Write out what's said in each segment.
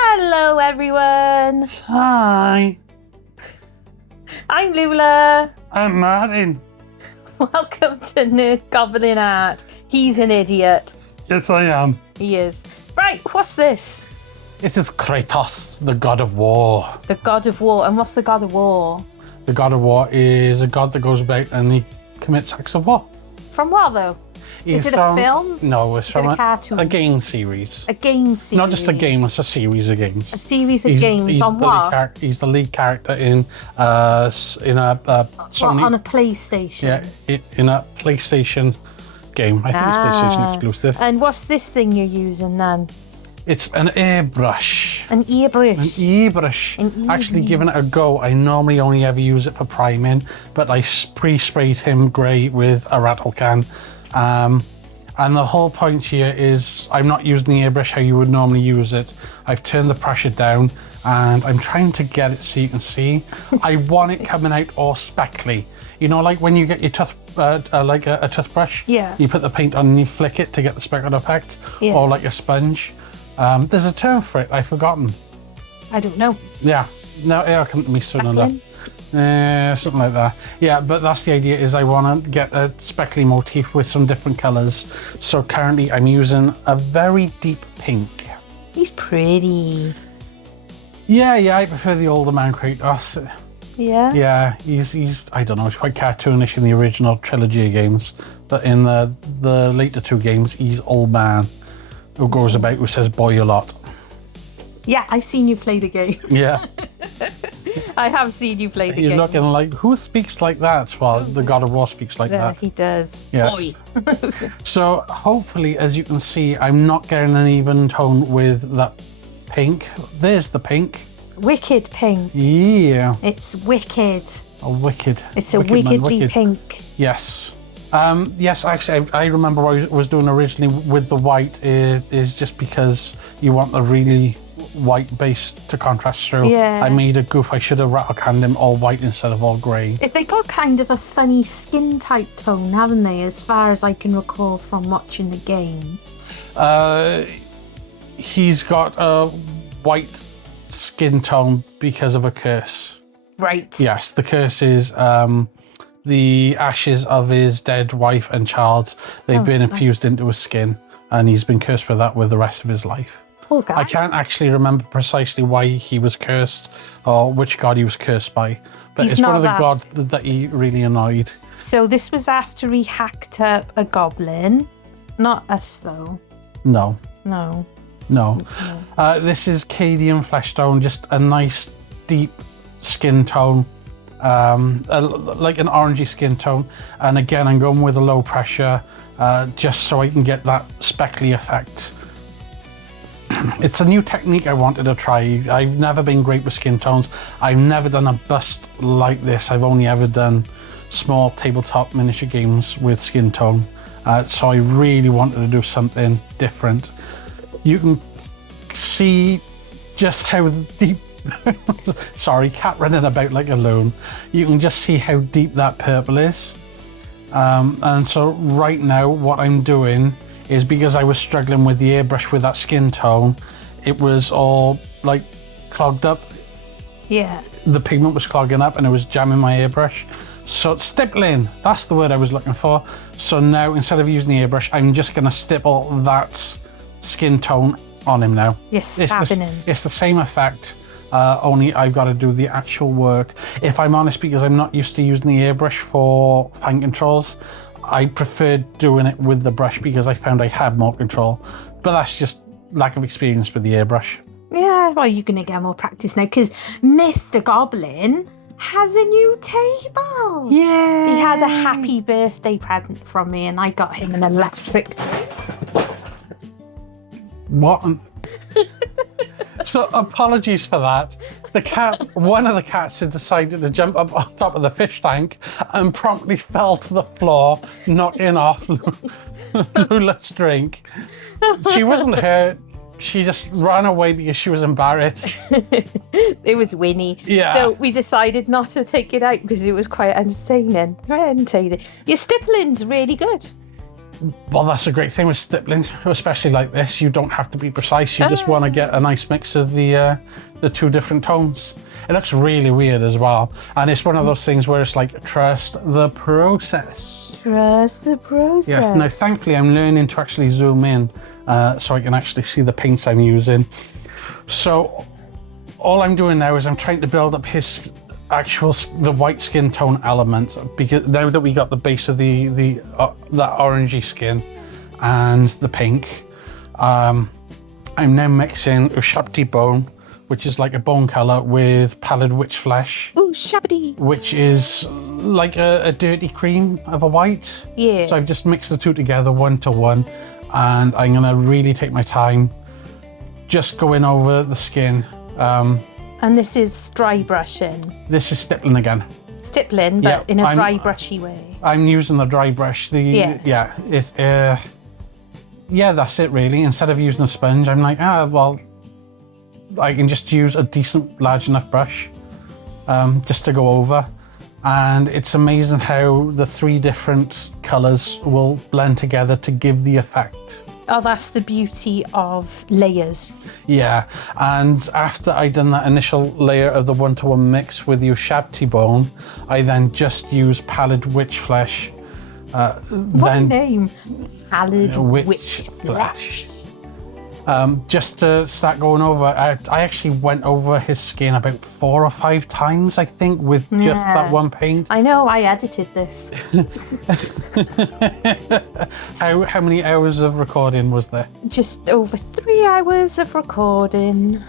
Hello everyone! Hi, I'm Lula. I'm Martin. Welcome to Nerd Goblin Art. He's an idiot. Yes, I am. He is. Right, what's this? This is Kratos, the god of war. The God of War. And what's the God of War? The god of war is a god that goes about and he commits acts of war. From what though? Is it a film? No, it's from a cartoon? a game series. A game series? Not just a game, it's a series of games. A series of games on what? He's the lead character in Sony. What, on a PlayStation? Yeah, in a PlayStation game. I think it's PlayStation exclusive. And what's this thing you're using then? It's an airbrush. An airbrush. An airbrush. Actually, giving it a go, I normally only ever use it for priming, but I pre-sprayed him grey with a rattle can. And the whole point here is I'm not using the airbrush how you would normally use it. I've turned the pressure down and I'm trying to get it so you can see. I want it coming out all speckly. You know, like when you get your a toothbrush, yeah. You put the paint on and you flick it to get the speckled effect, yeah. Or like a sponge. There's a term for it, I've forgotten. I don't know. Yeah, no, it'll come to me soon enough. Something like that. Yeah, but that's the idea, is I want to get a speckly motif with some different colours. So currently I'm using a very deep pink. He's pretty. Yeah, I prefer the older man Kratos. Yeah? Yeah, he's I don't know, he's quite cartoonish in the original trilogy of games. But in the later two games, he's old man who goes about, who says boy a lot. Yeah, I've seen you play the game. Yeah. I have seen you play the game. You're not gonna like, who speaks like that? Well, the God of War speaks like that. He does. Yes. Boy. So hopefully, as you can see, I'm not getting an even tone with that pink. There's the pink. Wicked pink. Yeah. It's wicked. A wicked. It's a wickedly pink. Yes. Yes, actually, I remember what I was doing originally with the white is just because you want the really white base to contrast through. Yeah. I made a goof. I should have rattle canned them all white instead of all grey. They got kind of a funny skin type tone, haven't they, as far as I can recall from watching the game? He's got a white skin tone because of a curse. Right. Yes, the curse is the ashes of his dead wife and child. They've been infused into his skin, and he's been cursed with that with the rest of his life. Poor guy. I can't actually remember precisely why he was cursed or which god he was cursed by, but it's one of the gods that he really annoyed. So this was after he hacked up a goblin. Not us, though. No. No. No. This is Cadian flesh tone, just a nice deep skin tone, like an orangey skin tone. And again, I'm going with a low pressure, just so I can get that speckly effect. It's a new technique I wanted to try. I've never been great with skin tones. I've never done a bust like this. I've only ever done small tabletop miniature games with skin tone. So I really wanted to do something different. You can see just how deep, sorry, cat running about like a loon. You can just see how deep that purple is. And so right now what I'm doing is, because I was struggling with the airbrush with that skin tone, it was all like clogged up. Yeah. The pigment was clogging up and it was jamming my airbrush. So stippling, that's the word I was looking for. So now instead of using the airbrush, I'm just gonna stipple that skin tone on him now. Yes, it's the same effect, only I've got to do the actual work. If I'm honest, because I'm not used to using the airbrush for fine controls, I preferred doing it with the brush because I found I had more control. But that's just lack of experience with the airbrush. Yeah, well, you're going to get more practice now because Mr Goblin has a new table. Yeah. He had a happy birthday present from me and I got him an electric table. What? So apologies for that. The cat, one of the cats had decided to jump up on top of the fish tank and promptly fell to the floor, knocking off Lula's drink. She wasn't hurt. She just ran away because she was embarrassed. It was Wynne. Yeah. So we decided not to take it out because it was quite entertaining. Very entertaining. Your stippling's really good. Well, that's a great thing with stippling, especially like this. You don't have to be precise. You just want to get a nice mix of the two different tones. It looks really weird as well. And it's one of those things where it's like, trust the process. Trust the process. Yes, now thankfully I'm learning to actually zoom in so I can actually see the paints I'm using. So all I'm doing now is I'm trying to build up the white skin tone element, because now that we got the base of that orangey skin and the pink, I'm now mixing Ushabti bone, which is like a bone color, with pallid witch flesh. Ooh, shabby. Which is like a dirty cream of a white. Yeah. So I've just mixed the two together 1-to-1, and I'm gonna really take my time just going over the skin. And this is dry brushing. This is stippling again. Stippling, but in a dry brushy way. I'm using the dry brush. Yeah, that's it really. Instead of using a sponge, I'm like, well, I can just use a decent, large enough brush just to go over. And it's amazing how the 3 different colors will blend together to give the effect. Oh, that's the beauty of layers. Yeah, and after I done that initial layer of the 1-to-1 mix with the Ushabti bone, I then just use pallid witch flesh. What a name. Pallid witch flesh. Just to start going over. I actually went over his skin about 4 or 5 times, I think, with just that one paint. I know, I edited this. How many hours of recording was there? Just over 3 hours of recording.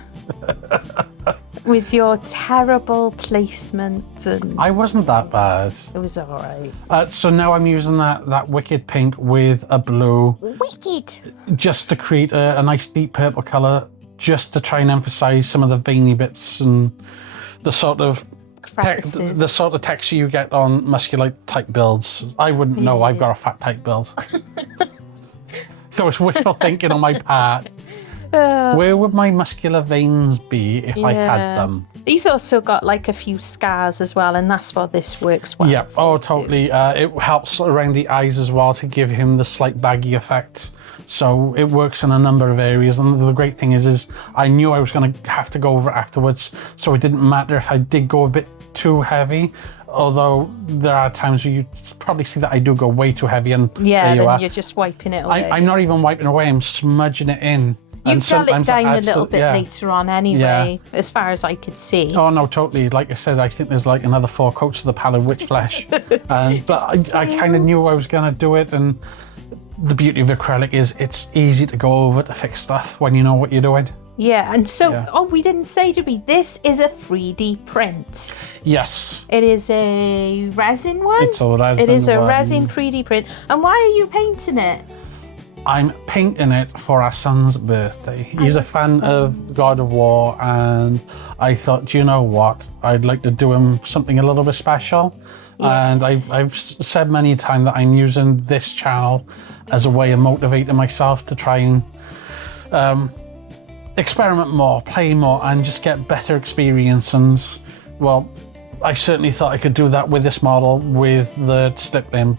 With your terrible placement. And I wasn't that bad. it was all right. So now I'm using that wicked pink with a blue. Wicked! Just to create a nice deep purple colour, just to try and emphasise some of the veiny bits and the sort of texture you get on muscular type builds. I wouldn't know, I've got a fat type build. So it's wishful thinking on my part. Where would my muscular veins be if I had them? He's also got like a few scars as well, and that's what this works well. Yeah, totally. It helps around the eyes as well to give him the slight baggy effect. So it works in a number of areas. And the great thing is I knew I was going to have to go over it afterwards. So it didn't matter if I did go a bit too heavy. Although there are times where you probably see that I do go way too heavy. And then you're just wiping it away. I'm not even wiping away, I'm smudging it in. You dull it down a little bit later on anyway, as far as I could see. Oh no, totally. Like I said, I think there's like another 4 coats of the pallid witch flesh. But I kind of knew I was going to do it, and the beauty of acrylic is it's easy to go over to fix stuff when you know what you're doing. Yeah, and so, we didn't say, did we? This is a 3D print. Yes. It is a resin one? It's a resin It is a one. resin 3D print. And why are you painting it? I'm painting it for our son's birthday. He's a fan of God of War, and I thought, do you know what? I'd like to do him something a little bit special. Yeah. And I've said many times that I'm using this channel as a way of motivating myself to try and experiment more, play more, and just get better experience. And well, I certainly thought I could do that with this model with the stippling.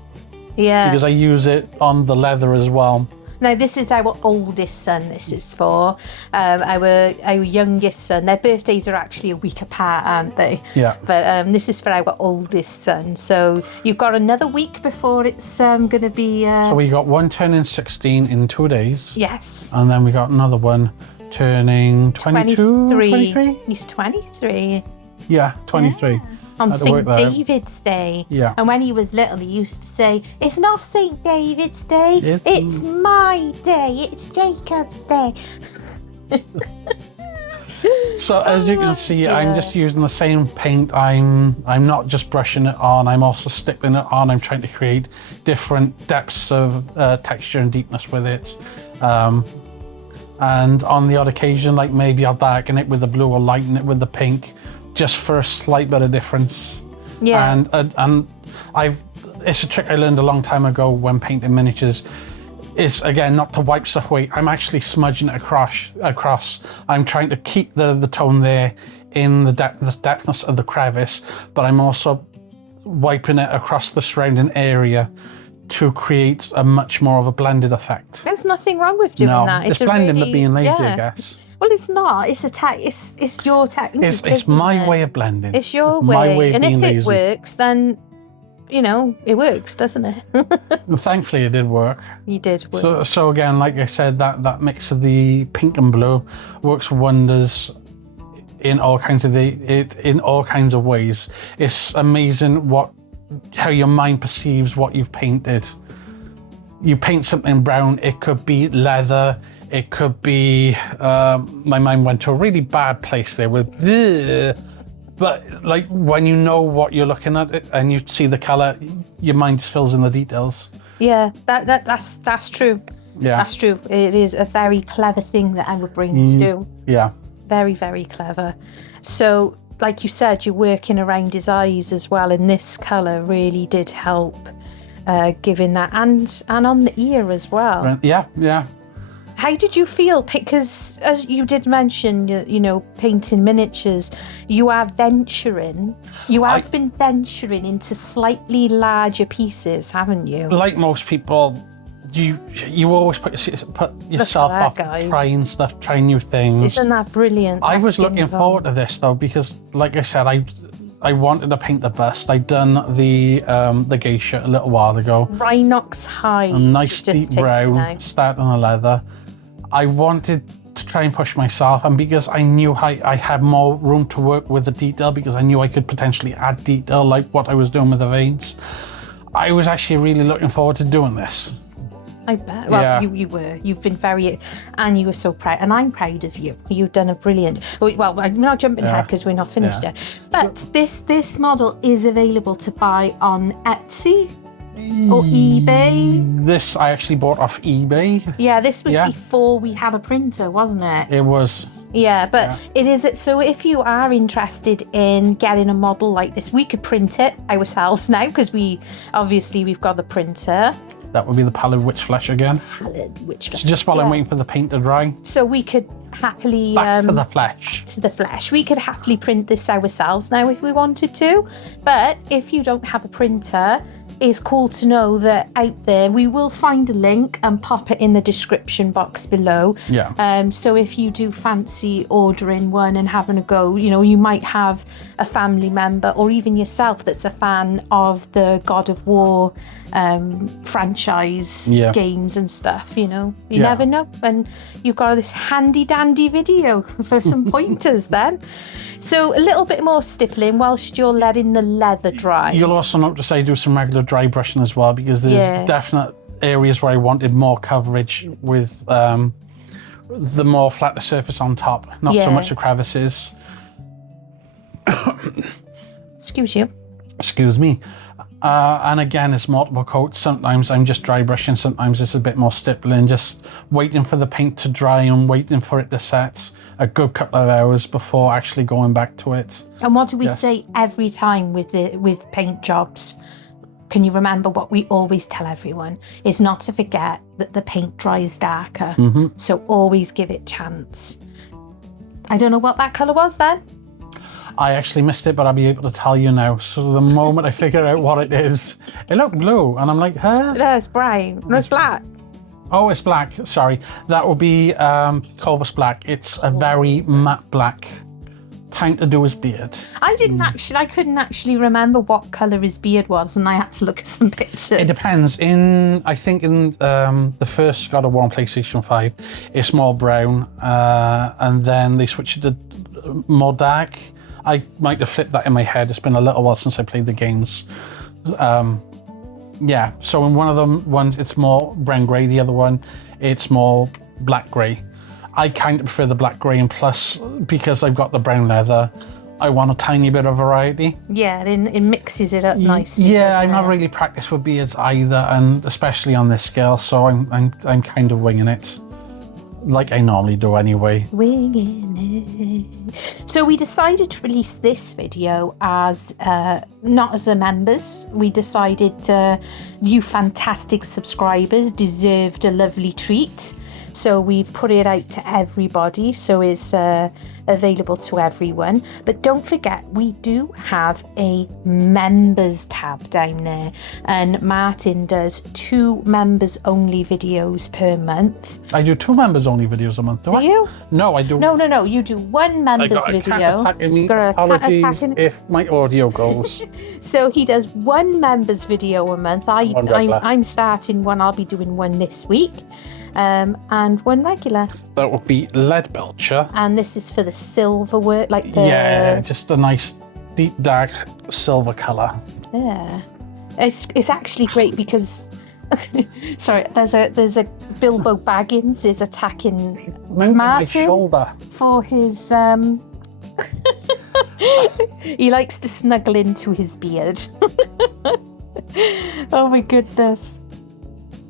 Yeah. Because I use it on the leather as well. Now, this is our oldest son, this is for. Our youngest son, their birthdays are actually a week apart, aren't they? Yeah. But this is for our oldest son. So you've got another week before it's going to be... So we got one turning 16 in 2 days. Yes. And then we got another one turning 22? 23? He's 23. Yeah, 23. Yeah. On St. David's Day. Yeah. And when he was little, he used to say, it's not St. David's Day, it's my day, it's Jacob's Day. So as you can see, I'm just using the same paint. I'm not just brushing it on, I'm also stippling it on. I'm trying to create different depths of texture and deepness with it. And on the odd occasion, like maybe I'll darken it with the blue or lighten it with the pink, just for a slight bit of difference. Yeah. And it's a trick I learned a long time ago when painting miniatures. Is again not to wipe stuff away. I'm actually smudging it across. I'm trying to keep the tone there in the depthness of the crevice, but I'm also wiping it across the surrounding area to create a much more of a blended effect. There's nothing wrong with doing that. It's blending but being lazy, I guess. Well, it's not. It's it's your technique. It's my way of blending. It's your my way. way of And being if it lazy. works, then, you know, it works, doesn't it? Well, thankfully, it did work. You did work. So again, like I said, that mix of the pink and blue works wonders in all kinds of ways. It's amazing how your mind perceives what you've painted. You paint something brown, it could be leather, it could be, my mind went to a really bad place there with, but like when you know what you're looking at and you see the color, your mind just fills in the details. Yeah, that's true. Yeah. That's true. It is a very clever thing that our brains do. Yeah. Very, very clever. So, like you said, you're working around his eyes as well, and this colour really did help giving that, and on the ear as well. Yeah, yeah. How did you feel? Because as you did mention, you know, painting miniatures, you have been venturing into slightly larger pieces, haven't you? Like most people, you always put yourself off trying stuff, trying new things. Isn't that brilliant? I was looking forward to this though, because like I said, I wanted to paint the bust. I'd done the geisha a little while ago. Rhinox hide. A nice deep brown, starting on leather. I wanted to try and push myself, and because I knew I had more room to work with the detail, because I knew I could potentially add detail like what I was doing with the veins, I was actually really looking forward to doing this. I bet. Well, you were. You've been and you were so proud, and I'm proud of you. You've done a brilliant. Well, I'm not jumping ahead because we're not finished yet. But this model is available to buy on Etsy or eBay. This I actually bought off eBay. Yeah, this was before we had a printer, wasn't it? It was. Yeah, but it is. So if you are interested in getting a model like this, we could print it ourselves now, because we've got the printer. That would be the pallid witch flesh again. Pallid witch flesh. So just while I'm waiting for the paint to dry. So we could happily... Back to the flesh. To the flesh. We could happily print this ourselves now if we wanted to. But if you don't have a printer, it's cool to know that out there, we will find a link and pop it in the description box below. Yeah. So if you do fancy ordering one and having a go, you know, you might have a family member or even yourself that's a fan of the God of War franchise games and stuff, you know. You never know. And you've got this handy dandy video for some pointers then. So a little bit more stippling whilst you're letting the leather dry. You'll also notice I do some regular dry brushing as well, because there's definite areas where I wanted more coverage with the more flatter surface on top, not so much the crevices. Excuse you. Excuse me. And again, it's multiple coats. Sometimes I'm just dry brushing, sometimes it's a bit more stippling, just waiting for the paint to dry and waiting for it to set a good couple of hours before actually going back to it. And what do we say every time with paint jobs? Can you remember what we always tell everyone? Is not to forget that the paint dries darker. So always give it chance. I don't know what that colour was then. I actually missed it, but I'll be able to tell you now. So the moment I figure out what it is, it looked blue, and I'm like, huh? No, it's brown. No, it's black. Oh, it's black. Sorry. That will be Culvus black. It's a very matte black. Time to do his beard. I couldn't actually remember what colour his beard was, and I had to look at some pictures. It depends. I think in the first God of War on PlayStation 5, it's more brown, and then they switched it to more dark. I might have flipped that in my head. It's been a little while since I played the games. Yeah, so in one of them ones it's more brown grey, the other one it's more black grey. I kind of prefer the black grey, and plus because I've got the brown leather, I want a tiny bit of variety. Yeah, it mixes it up nicely. Yeah, I'm not really practiced with beards either, and especially on this scale, so I'm kind of winging it. Like I normally do anyway. Winging it. So we decided to release this video as not as a members. We decided you fantastic subscribers deserved a lovely treat. So we've put it out to everybody, so it's available to everyone. But don't forget, we do have a members tab down there, and Martin does 2 members only videos per month. I do 2 members only videos a month, do I? You? No, I do. No, you do 1 members video. Apologies if my audio goes. So he does 1 members video a month. I'm starting one. I'll be doing 1 this week. And 1 regular. That would be Lead Belcher. And this is for the silver work, like the... Yeah, just a nice deep dark silver colour. Yeah. It's actually great because... Sorry, there's a Bilbo Baggins is attacking Martin for his... He likes to snuggle into his beard. Oh my goodness.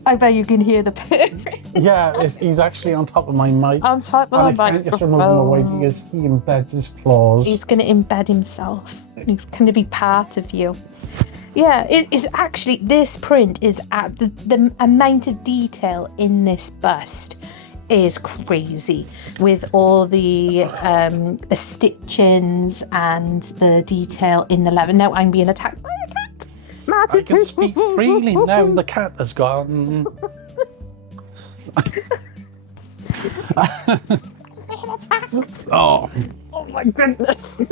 I bet you can hear the purring. Yeah, he's actually on top of my mic. On top of my mic. I can't just remove him away because he embeds his claws. He's going to embed himself. He's going to be part of you. Yeah, it is actually, this print is, the amount of detail in this bust is crazy, with all the stitchings and the detail in the leather. Now I'm being attacked by a cat. Martin. I can speak freely now the cat has gone. Oh my goodness.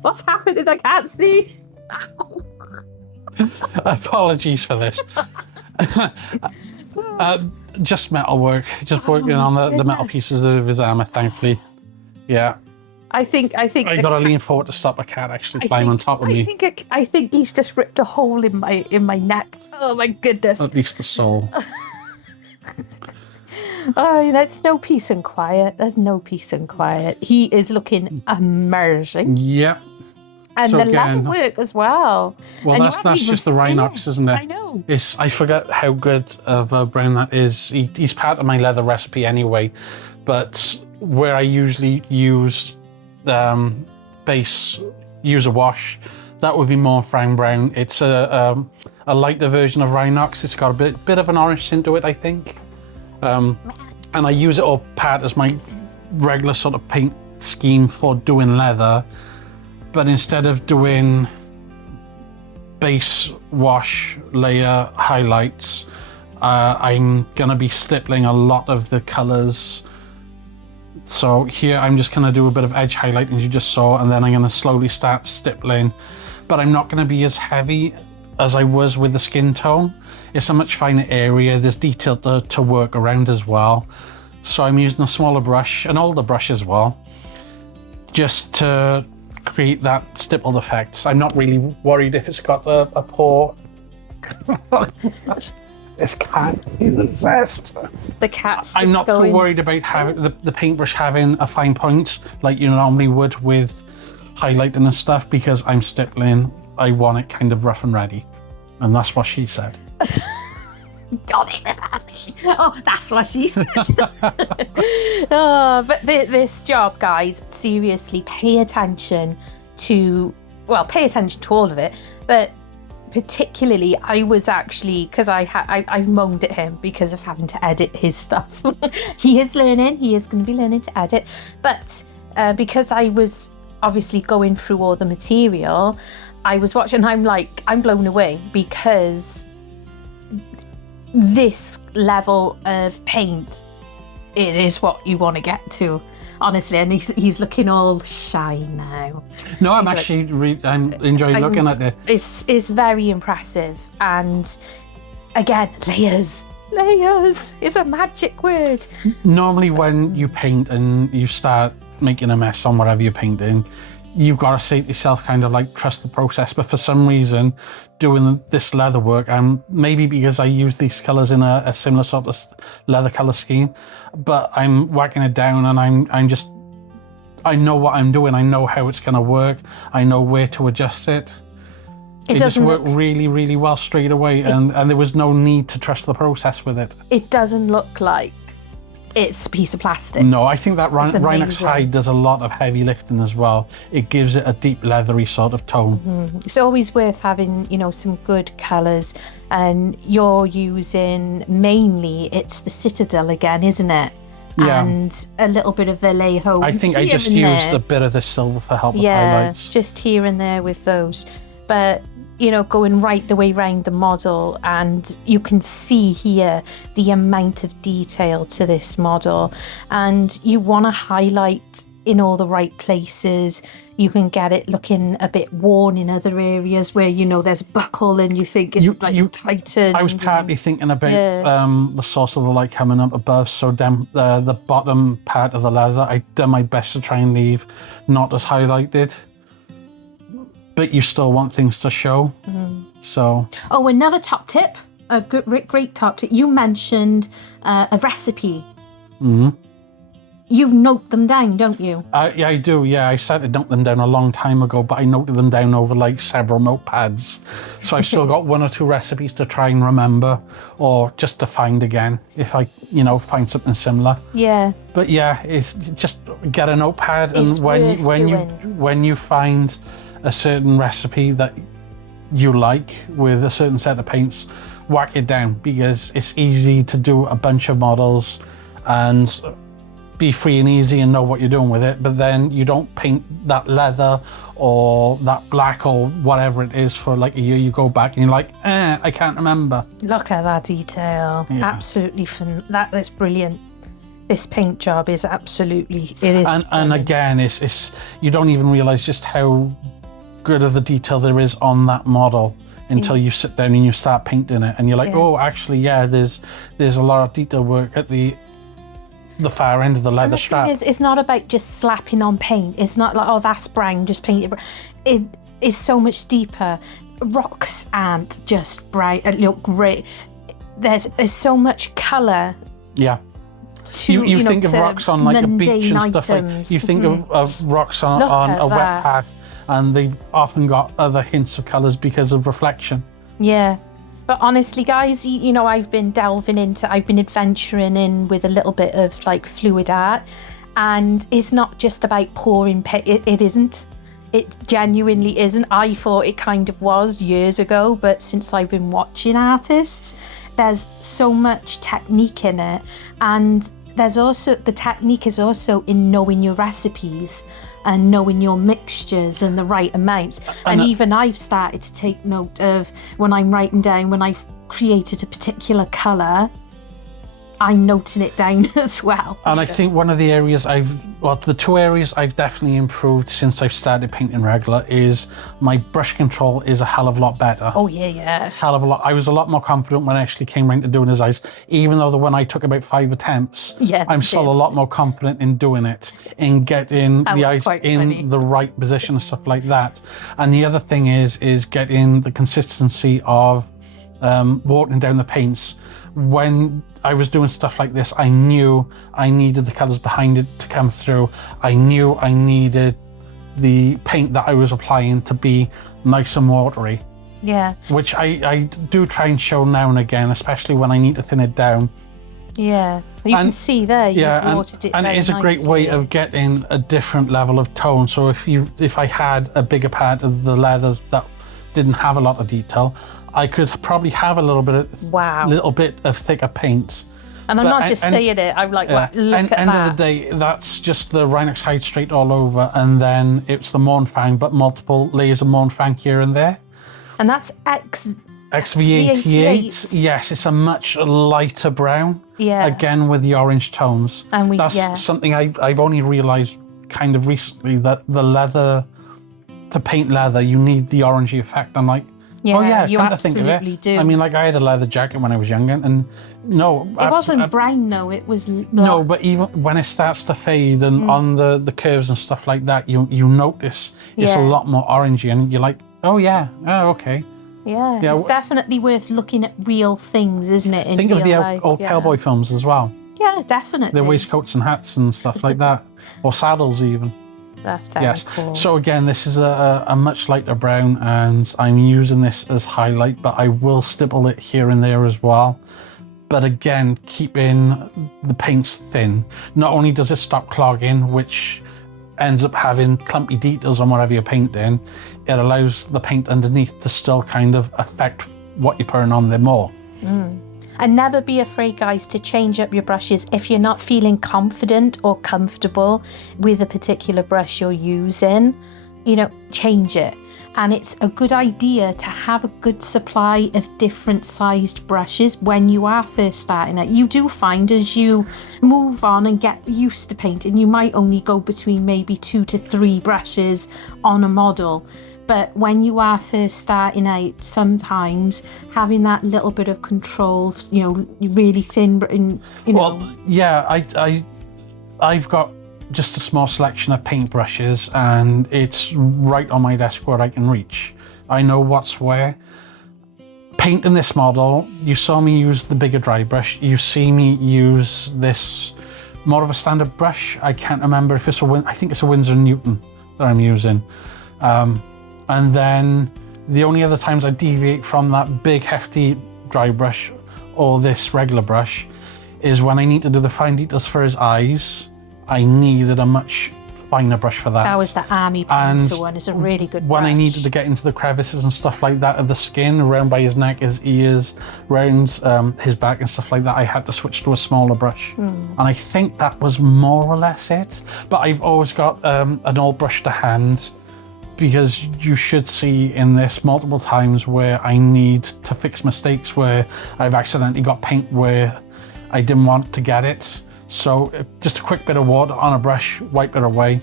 What's happening? I can't see. Apologies for this. Just metal work. Just working on the metal pieces of his armour, thankfully. Yeah. I think I got to lean forward to stop a cat actually climbing on top of me. I think he's just ripped a hole in my neck. Oh my goodness. At least the soul. Oh, you know, it's no peace and quiet. There's no peace and quiet. He is looking amazing. Yep. And so the leather work as well. Well, that's just the Rhinox, isn't it? I know. I forget how good of a brown that is. He's part of my leather recipe anyway, but where I usually use use a wash, that would be more Frown Brown. It's a lighter version of Rhinox. It's got a bit of an orange tint to it, I think. And I use it all part as my regular sort of paint scheme for doing leather. But instead of doing base, wash, layer, highlights, I'm gonna be stippling a lot of the colors. So here I'm just gonna do a bit of edge highlighting, as you just saw, and then I'm gonna slowly start stippling. But I'm not gonna be as heavy as I was with the skin tone. It's a much finer area. There's detail to work around as well. So I'm using a smaller brush, an older brush as well, just to create that stippled effect. I'm not really worried if it's got a poor... This cat is obsessed. The cat's I'm not too worried about having the paintbrush having a fine point like you normally would with highlighting and stuff, because I'm stippling. I want it kind of rough and ready. And that's what she said. Oh, that's what she said. Oh, but this job, guys, seriously, pay attention to all of it, but particularly I was actually, because I've moaned at him because of having to edit his stuff. He is learning, he is going to be learning to edit, but because I was obviously going through all the material, I was watching, I'm blown away, because this level of paint, it is what you want to get to, honestly. And he's looking all shy now. No, I'm I'm enjoying looking at it. It's very impressive. And again, layers is a magic word. Normally when you paint and you start making a mess on whatever you're painting, you've got to say to yourself, kind of like, trust the process. But for some reason, doing this leather work, and maybe because I use these colors in a similar sort of leather color scheme, but I'm whacking it down, and I know what I'm doing. I know how it's going to work. I know where to adjust it. It just worked really, really well straight away, and there was no need to trust the process with it. It doesn't look like it's a piece of plastic. No, I think that Rhinox hide does a lot of heavy lifting as well. It gives it a deep leathery sort of tone. It's always worth having, you know, some good colours, and you're using mainly, it's the Citadel again, isn't it? Yeah. And a little bit of Vallejo. I think I just used a bit of the silver for help with highlights. Just here and there with those. But, you know, going right the way around the model, and you can see here the amount of detail to this model, and you want to highlight in all the right places. You can get it looking a bit worn in other areas where, you know, there's buckle and you think it's tightened. I was partly thinking about the source of the light coming up above, so the bottom part of the leather, I done my best to try and leave not as highlighted. But you still want things to show, so. Oh, another top tip, a great top tip. You mentioned a recipe. You note them down, don't you? Yeah, I do. Yeah, I started noting them down a long time ago, but I noted them down over like several notepads. So I've still got 1 or 2 recipes to try and remember, or just to find again if I, you know, find something similar. Yeah. But yeah, it's just get a notepad, and when you find a certain recipe that you like with a certain set of paints, whack it down, because it's easy to do a bunch of models and be free and easy and know what you're doing with it, but then you don't paint that leather or that black or whatever it is for like a year. You go back and you're like, I can't remember. Look at that detail. Absolutely fun. That's brilliant. This paint job is absolutely, it is. And again, it's you don't even realize just how good of the detail there is on that model until you sit down and you start painting it, and you're like, oh, actually, yeah, there's a lot of detail work at the far end of the leather strap. It's not about just slapping on paint. It's not like, oh, that's brown, just paint it. It is so much deeper. Rocks aren't just bright and look great. There's so much colour. Yeah. You think of rocks on like a beach and stuff like. You think of rocks on a wet pad, and they've often got other hints of colours because of reflection. Yeah. But honestly, guys, you know, I've been adventuring in with a little bit of like fluid art, and it's not just about pouring paint. It isn't. It genuinely isn't. I thought it kind of was years ago, but since I've been watching artists, there's so much technique in it, and there's also, the technique is also in knowing your recipes and knowing your mixtures and the right amounts. And even I've started to take note of when I'm writing down, when I've created a particular colour, I'm noting it down as well. And I think one of the areas the 2 areas I've definitely improved since I've started painting regular is my brush control is a hell of a lot better. Oh yeah. Hell of a lot. I was a lot more confident when I actually came around to doing his eyes, even though the one I took about 5 attempts. Yeah, I'm still a lot more confident in doing it, in getting the eyes in the right position and stuff like that. And the other thing is getting the consistency of watering down the paints. When I was doing stuff like this, I knew I needed the colours behind it to come through. I knew I needed the paint that I was applying to be nice and watery. Yeah. Which I do try and show now and again, especially when I need to thin it down. Yeah. You can see there, you've watered it down. And it is a great way of getting a different level of tone. So if I had a bigger part of the leather that didn't have a lot of detail, I could probably have a little bit of thicker paint. And I'm not just saying it, I'm like, wow, look at that. End of the day, that's just the Rhinox hide straight all over, and then it's the Mournfang, but multiple layers of Mournfang here and there. And that's XV88. Yes, it's a much lighter brown. Yeah. Again, with the orange tones. And that's something I've only realised kind of recently, that the leather, to paint leather, you need the orangey effect. I'm like, you absolutely do. I mean, like, I had a leather jacket when I was younger, and it wasn't brown though, it was black. No, but even when it starts to fade and on the curves and stuff like that, you notice it's a lot more orangey, and you're like, okay. Yeah, it's definitely worth looking at real things, isn't it? Think of the old cowboy films as well. Yeah, definitely. Their waistcoats and hats and stuff like that, or saddles even. That's very cool. So again, this is a much lighter brown, and I'm using this as highlight, but I will stipple it here and there as well. but again, keeping the paints thin. Not only does it stop clogging, which ends up having clumpy details on whatever you're painting, it allows the paint underneath to still kind of affect what you're putting on there more. And never be afraid, guys, to change up your brushes. If you're not feeling confident or comfortable with a particular brush you're using, you know, change it. And it's a good idea to have a good supply of different sized brushes when you are first starting out. You do find as you move on and get used to painting, you might only go between maybe 2 to 3 brushes on a model. But when you are first starting out, sometimes having that little bit of control, you know, really thin, you know. Well, yeah, I've got just a small selection of paint brushes, and it's right on my desk where I can reach. I know what's where. Painting this model, you saw me use the bigger dry brush. You see me use this more of a standard brush. I can't remember if it's I think it's a Winsor & Newton that I'm using. And then the only other times I deviate from that big hefty dry brush or this regular brush is when I need to do the fine details for his eyes. I needed a much finer brush for that. That was the army painter one. It's a really good brush. When I needed to get into the crevices and stuff like that of the skin, around by his neck, his ears, around his back and stuff like that, I had to switch to a smaller brush. And I think that was more or less it. But I've always got an old brush to hand, because you should see in this multiple times where I need to fix mistakes, where I've accidentally got paint where I didn't want to get it. So just a quick bit of water on a brush, wipe it away.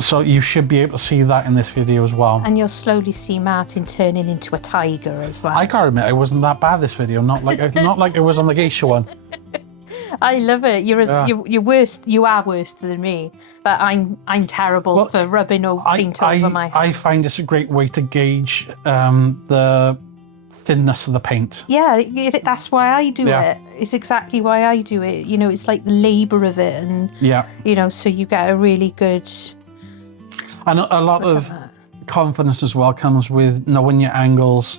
So you should be able to see that in this video as well. And you'll slowly see Martin turning into a tiger as well. I gotta admit, I wasn't that bad this video, not like it was on the geisha one. I love it. You're worse. You are worse than me, but I'm terrible for rubbing paint over my hands. I find this a great way to gauge the thinness of the paint. Yeah, that's why I do it. It's exactly why I do it. You know, it's like the labour of it, and you know, so you get a really good. And a lot of confidence as well comes with knowing your angles,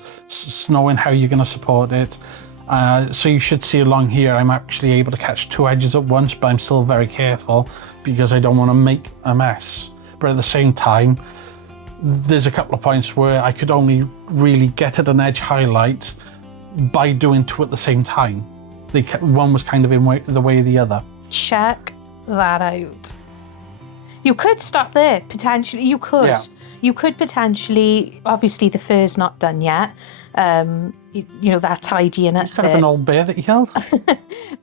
knowing how you're going to support it. So you should see along here, I'm actually able to catch 2 edges at once, but I'm still very careful because I don't want to make a mess. But at the same time, there's a couple of points where I could only really get at an edge highlight by doing 2 at the same time. One was kind of in the way of the other. Check that out. You could stop there, potentially. You could. Yeah. You could potentially, obviously the fur's not done yet. You know, that tidying up. Kind of an old bear that you held.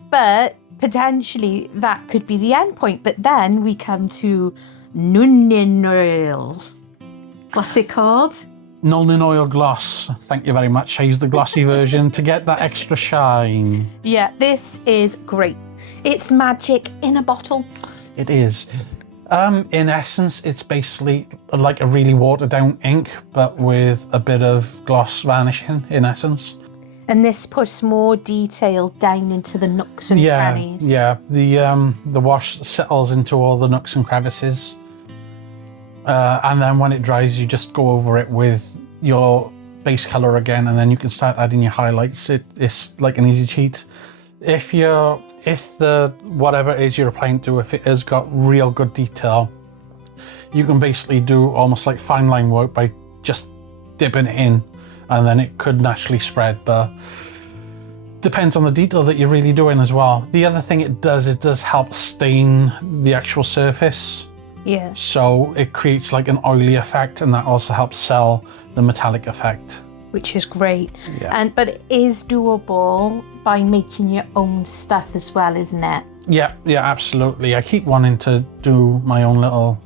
But potentially that could be the end point. But then we come to Nuln Oil. What's it called? Nuln Oil Gloss. Thank you very much. I use the glossy version to get that extra shine. Yeah, this is great. It's magic in a bottle. It is. In essence, it's basically like a really watered down ink, but with a bit of gloss vanishing, in essence. And this puts more detail down into the nooks and crannies. Yeah, the wash settles into all the nooks and crevices. And then when it dries, you just go over it with your base color again, and then you can start adding your highlights. It's like an easy cheat. If the whatever it is you're applying to, if it has got real good detail, you can basically do almost like fine line work by just dipping it in, and then it could naturally spread, but depends on the detail that you're really doing as well. The other thing it does help stain the actual surface. Yeah. So it creates like an oily effect, and that also helps sell the metallic effect. Which is great. Yeah. But it is doable by making your own stuff as well, isn't it? Yeah, absolutely. I keep wanting to do my own little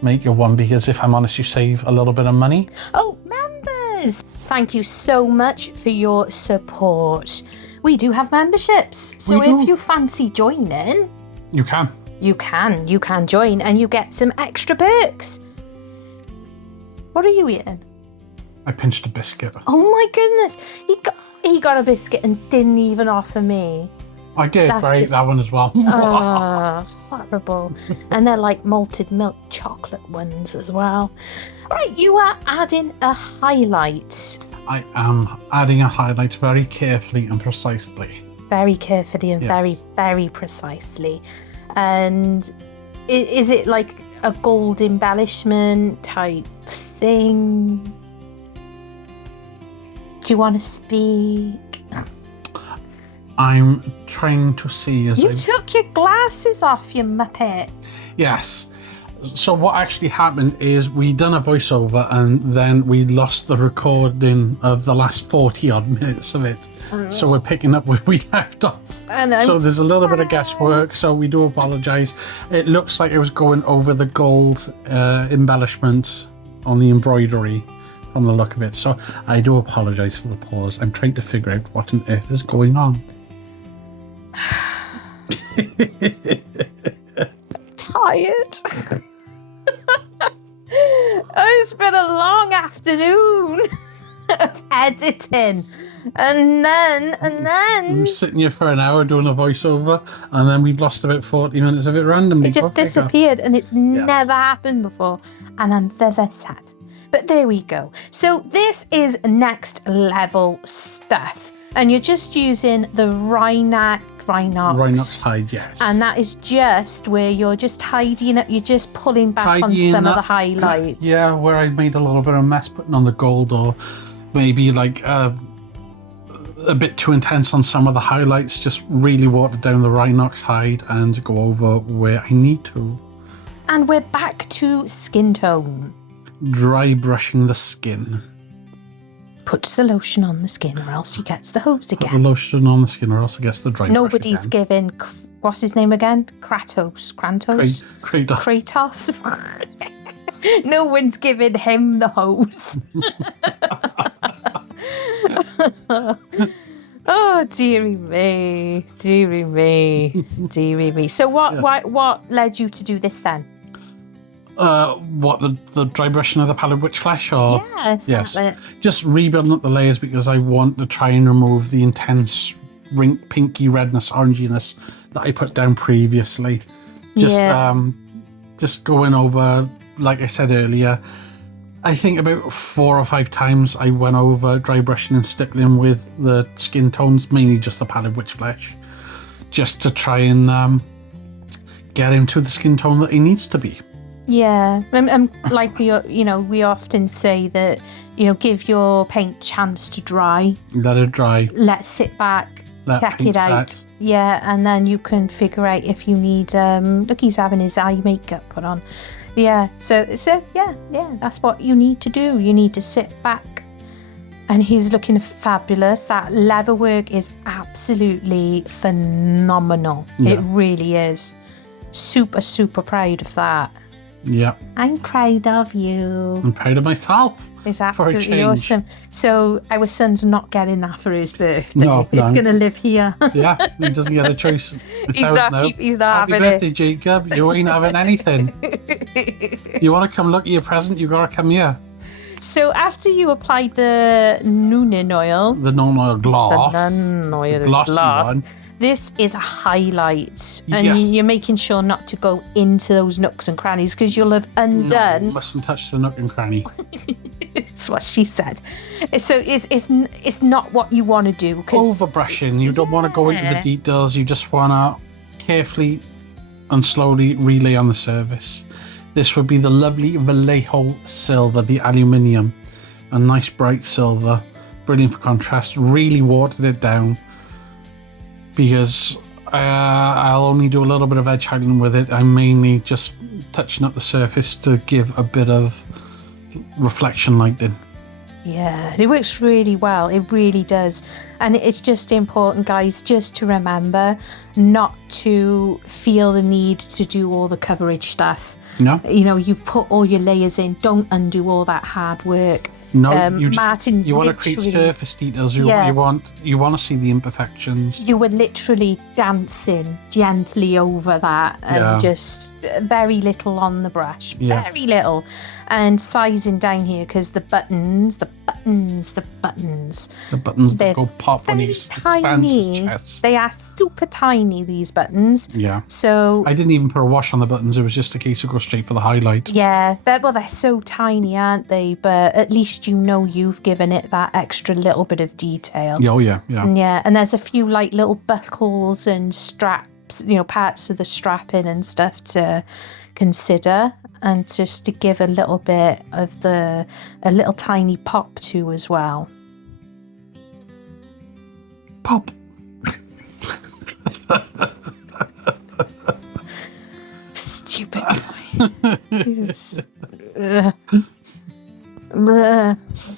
make your one, because if I'm honest, you save a little bit of money. Oh, members! Thank you so much for your support. We do have memberships, so if you fancy joining, you can. You can join, and you get some extra perks. What are you eating? I pinched a biscuit. Oh my goodness. He got a biscuit and didn't even offer me. I did, but I ate that one as well. Horrible. And they're like malted milk chocolate ones as well. Right, you are adding a highlight. I am adding a highlight very carefully and precisely. Very carefully and very, very precisely. And is it like a gold embellishment type thing? Do you want to speak? I'm trying to see as You took your glasses off, you muppet. Yes. So what actually happened is we done a voiceover and then we lost the recording of the last 40 odd minutes of it. So we're picking up where we left off. And so there's a little bit of guesswork, so we do apologise. It looks like it was going over the gold embellishment on the embroidery from the look of it. So I do apologise for the pause. I'm trying to figure out what on earth is going on. Tired. It's been a long afternoon of editing, and then I'm sitting here for an hour doing a voiceover, and then we've lost about 40 minutes of it randomly. It just disappeared, and it's never happened before, and I'm very sad. But there we go. So this is next level stuff, and you're just using the Rhinox hide, yes. And that is just where you're just tidying up, you're just pulling back on some of the highlights. Yeah, where I made a little bit of mess putting on the gold, or maybe like a bit too intense on some of the highlights, just really watered down the Rhinox hide and go over where I need to. And we're back to skin tone. Dry brushing the skin. Puts the lotion on the skin or else he gets the hose again. Put the lotion on the skin or else he gets the dry Nobody's brush again. giving, what's his name again? Kratos? Kratos? No one's giving him the hose. Oh, dearie me, dearie me, dearie me. So what led you to do this then? What, the dry brushing of the pallid witch flesh, or? Yes. Just rebuilding up the layers because I want to try and remove the intense pinky redness, oranginess that I put down previously. Just going over, like I said earlier, I think about 4 or 5 times I went over dry brushing and stippling with the skin tones, mainly just the pallid witch flesh, just to try and get him to the skin tone that he needs to be. Yeah, and like we often say that, give your paint chance to dry. Let it dry. Let's sit back, check it out. Set. Yeah, and then you can figure out if you need. Look, he's having his eye makeup put on. Yeah, so yeah, that's what you need to do. You need to sit back, and he's looking fabulous. That leather work is absolutely phenomenal. Yeah. It really is. Super, super proud of that. Yeah. I'm proud of you. I'm proud of myself. It's absolutely awesome. So our son's not getting that for his birthday. No. He's going to live here. Yeah, he doesn't get a choice. He's not Happy having birthday, it. Jacob. You ain't having anything. You want to come look at your present, you got to come here. So after you applied the Noonan oil. The non-oil gloss. The non-oil gloss. This is a highlight, and you're making sure not to go into those nooks and crannies because you'll have undone. No, mustn't touch the nook and cranny. It's what she said. So it's not what you want to do. Overbrushing. You don't want to go into the details. You just want to carefully and slowly relay on the surface. This would be the lovely Vallejo silver, the aluminium, a nice bright silver, brilliant for contrast. Really watered it down. Because I'll only do a little bit of edge highlighting with it. I'm mainly just touching up the surface to give a bit of reflection lighting. Yeah, it works really well. It really does. And it's just important, guys, just to remember not to feel the need to do all the coverage stuff. No. You've put all your layers in. Don't undo all that hard work. No, you want to create surface details. You want to see the imperfections. You were literally dancing gently over that, and just very little on the brush, very little, and sizing down here because the buttons, the buttons. The buttons that go pop when he expands his chest. They are super tiny, these buttons. Yeah. So I didn't even put a wash on the buttons. It was just a case of go straight for the highlight. Yeah. They're so tiny, aren't they? But at least you know you've given it that extra little bit of detail. Oh, yeah. Yeah. And there's a few like little buckles and straps, parts of the strapping and stuff to consider, and just to give a little bit of a little tiny pop to as well. Pop. Stupid guy.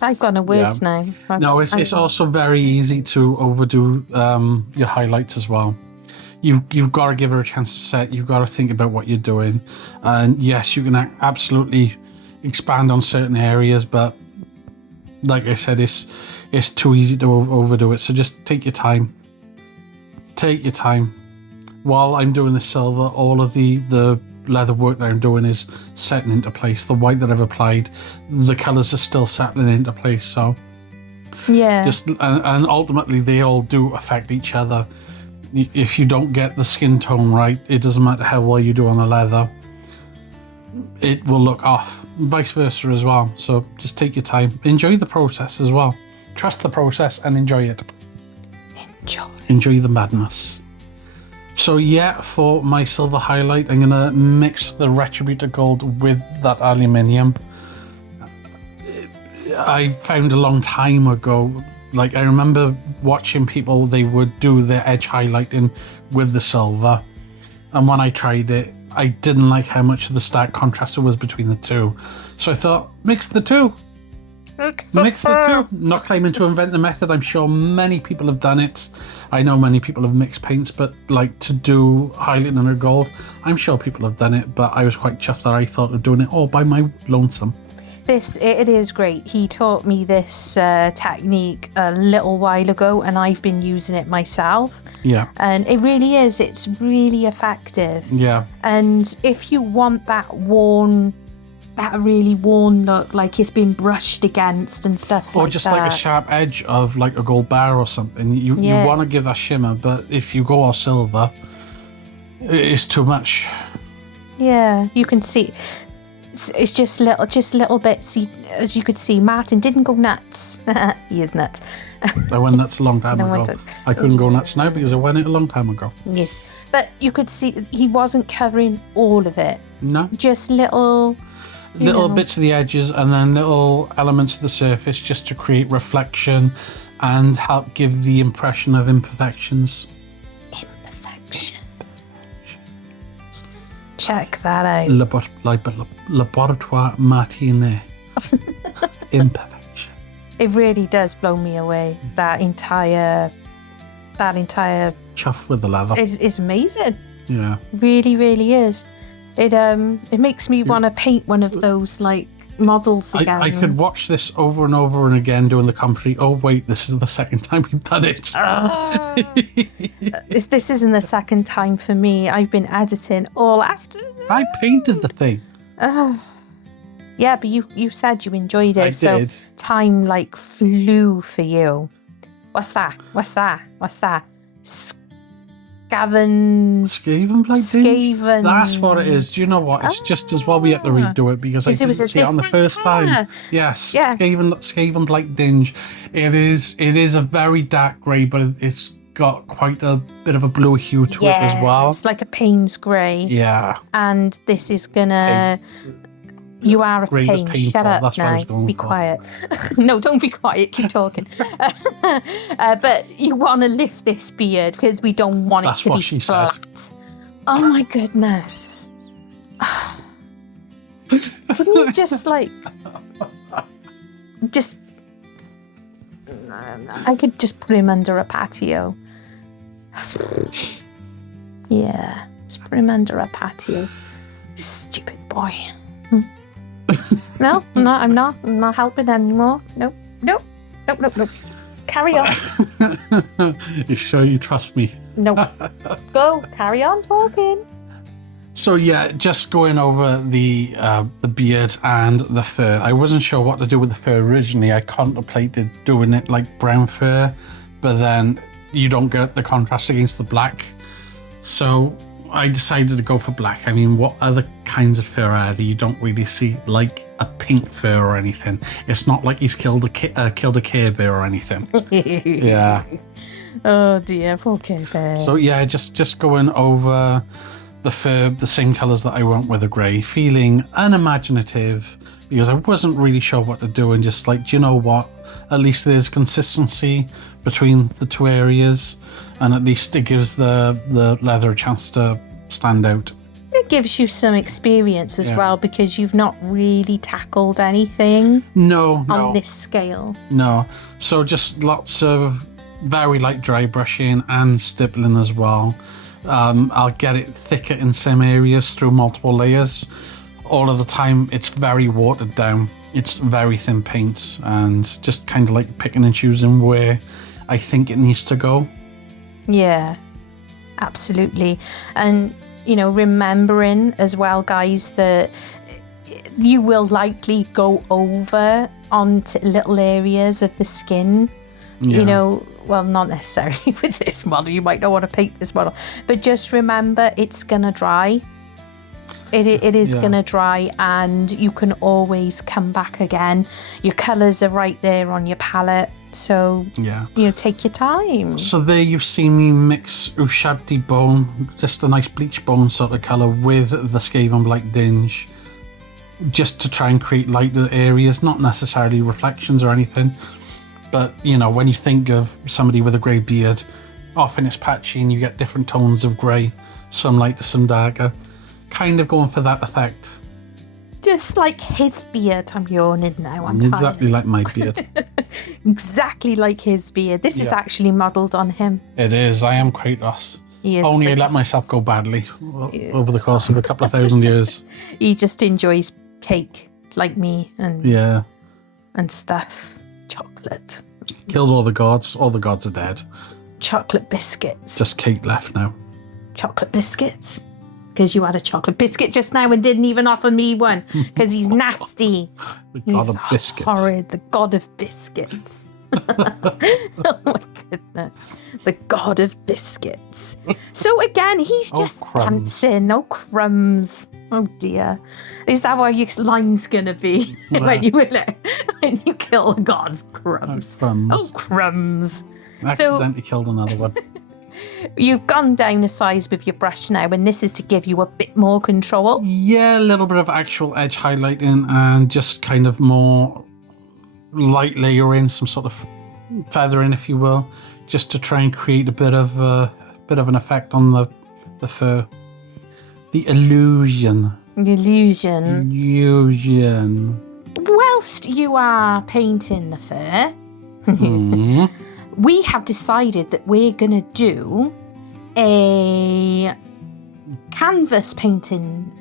I've got no words now. No, it's also very easy to overdo your highlights as well. You've got to give her a chance to set. You've got to think about what you're doing. And yes, you can absolutely expand on certain areas, but like I said, it's too easy to overdo it. So just take your time. Take your time. While I'm doing the silver, all of the leather work that I'm doing is setting into place. The white that I've applied, the colours are still settling into place. So yeah, and ultimately they all do affect each other. If you don't get the skin tone right, it doesn't matter how well you do on the leather, it will look off. Vice versa as well. So just take your time. Enjoy the process as well. Trust the process and enjoy it. Enjoy the madness. So yeah, for my silver highlight, I'm going to mix the Retributor Gold with that aluminium. I found a long time ago, like I remember watching people, they would do their edge highlighting with the silver. And when I tried it, I didn't like how much of the stark contrast there was between the two. So I thought, mix the two. Mix the two. Not claiming to invent the method. I'm sure many people have done it. I know many people have mixed paints, but like to do highlighting under gold, I'm sure people have done it, but I was quite chuffed that I thought of doing it all by my lonesome. It is great. He taught me this technique a little while ago, and I've been using it myself. Yeah. And it really is. It's really effective. Yeah. And if you want that really worn look, like it's been brushed against and stuff or like just that. like a sharp edge of like a gold bar or something. You want to give that shimmer, but if you go all silver, it's too much. Yeah, you can see. It's just little bits. As you could see, Martin didn't go nuts. He is nuts. I went nuts a long time ago. I couldn't go nuts now because I went it a long time ago. Yes, but you could see he wasn't covering all of it. No, just little bits of the edges and then little elements of the surface, just to create reflection and help give the impression of imperfections. Check that out. Laboratoire Martine. Imperfection. It really does blow me away. That entire chuff with the leather. It's amazing. Yeah. Really, really is. It makes me want to paint one of those like models again. I could watch this over and over and again doing the commentary. Oh wait, this is the second time we've done it. This isn't the second time for me. I've been editing all afternoon. I painted the thing. Yeah, but you said you enjoyed it. I did. Time like flew for you. What's that? Skaven. That's what it is. Do you know what? It's just as well we had to redo it because I didn't see it on the first time. Yes. Yeah. Skaven Blight Dinge. It is a very dark grey, but it's got quite a bit of a blue hue to it as well. It's like a Payne's grey. Yeah. And this is gonna. You are a pain. Shut up That's now. Be quiet. No, don't be quiet. Keep talking. But you want to lift this beard because we don't want it to be flat. Oh my goodness. Couldn't you just I could just put him under a patio. Yeah, just put him under a patio. Stupid boy. No, I'm not helping anymore. Nope. Carry on. You sure you trust me? No. Go, carry on talking. So yeah, just going over the beard and the fur. I wasn't sure what to do with the fur originally. I contemplated doing it like brown fur, but then you don't get the contrast against the black. So I decided to go for black. I mean, what other kinds of fur are there? You don't really see like a pink fur or anything. It's not like he's killed a Care Bear or anything. Yeah. Oh dear, poor Care Bear. So yeah, just going over the fur, the same colours that I went with the grey, feeling unimaginative because I wasn't really sure what to do, and just like, do you know what? At least there's consistency between the two areas, and at least it gives the leather a chance to stand out. It gives you some experience as well, because you've not really tackled anything on this scale. No. So just lots of very light dry brushing and stippling as well. I'll get it thicker in some areas through multiple layers. All of the time it's very watered down. It's very thin paint, and just kind of like picking and choosing where I think it needs to go. Yeah, absolutely. And you know, remembering as well, guys, that you will likely go over onto little areas of the skin. You know, well, not necessarily with this model. You might not want to paint this model, but just remember, it's gonna dry. It is gonna dry, and you can always come back again. Your colours are right there on your palette, so you know, take your time. So there you've seen me mix Ushabti bone, just a nice bleach bone sort of colour, with the Skaven Black Dinge, just to try and create lighter areas, not necessarily reflections or anything. But, you know, when you think of somebody with a grey beard, often it's patchy and you get different tones of grey, some lighter, some darker. Kind of going for that effect. Just like his beard. I'm yawning now. I'm exactly like my beard. Exactly like his beard. This is actually modelled on him. It is. I am Kratos. He is Only Kratos. I let myself go badly over the course of a couple of thousand years. He just enjoys cake, like me, and stuff. Chocolate. Killed all the gods. All the gods are dead. Chocolate biscuits. Just cake left now. Chocolate biscuits? Because you had a chocolate biscuit just now and didn't even offer me one. Because he's nasty. The god of biscuits. Horrid. The god of biscuits. Oh my goodness. The god of biscuits. So again, he's just dancing. Oh, crumbs. Oh dear. Is that what your line's gonna be when you kill the gods? Crumbs. Oh, crumbs. Accidentally killed another one. You've gone down a size with your brush now, and this is to give you a bit more control. Yeah, a little bit of actual edge highlighting, and just kind of more light layering, some sort of feathering, if you will, just to try and create a bit of an effect on the fur. The illusion. Whilst you are painting the fur, we have decided that we're going to do a canvas painting,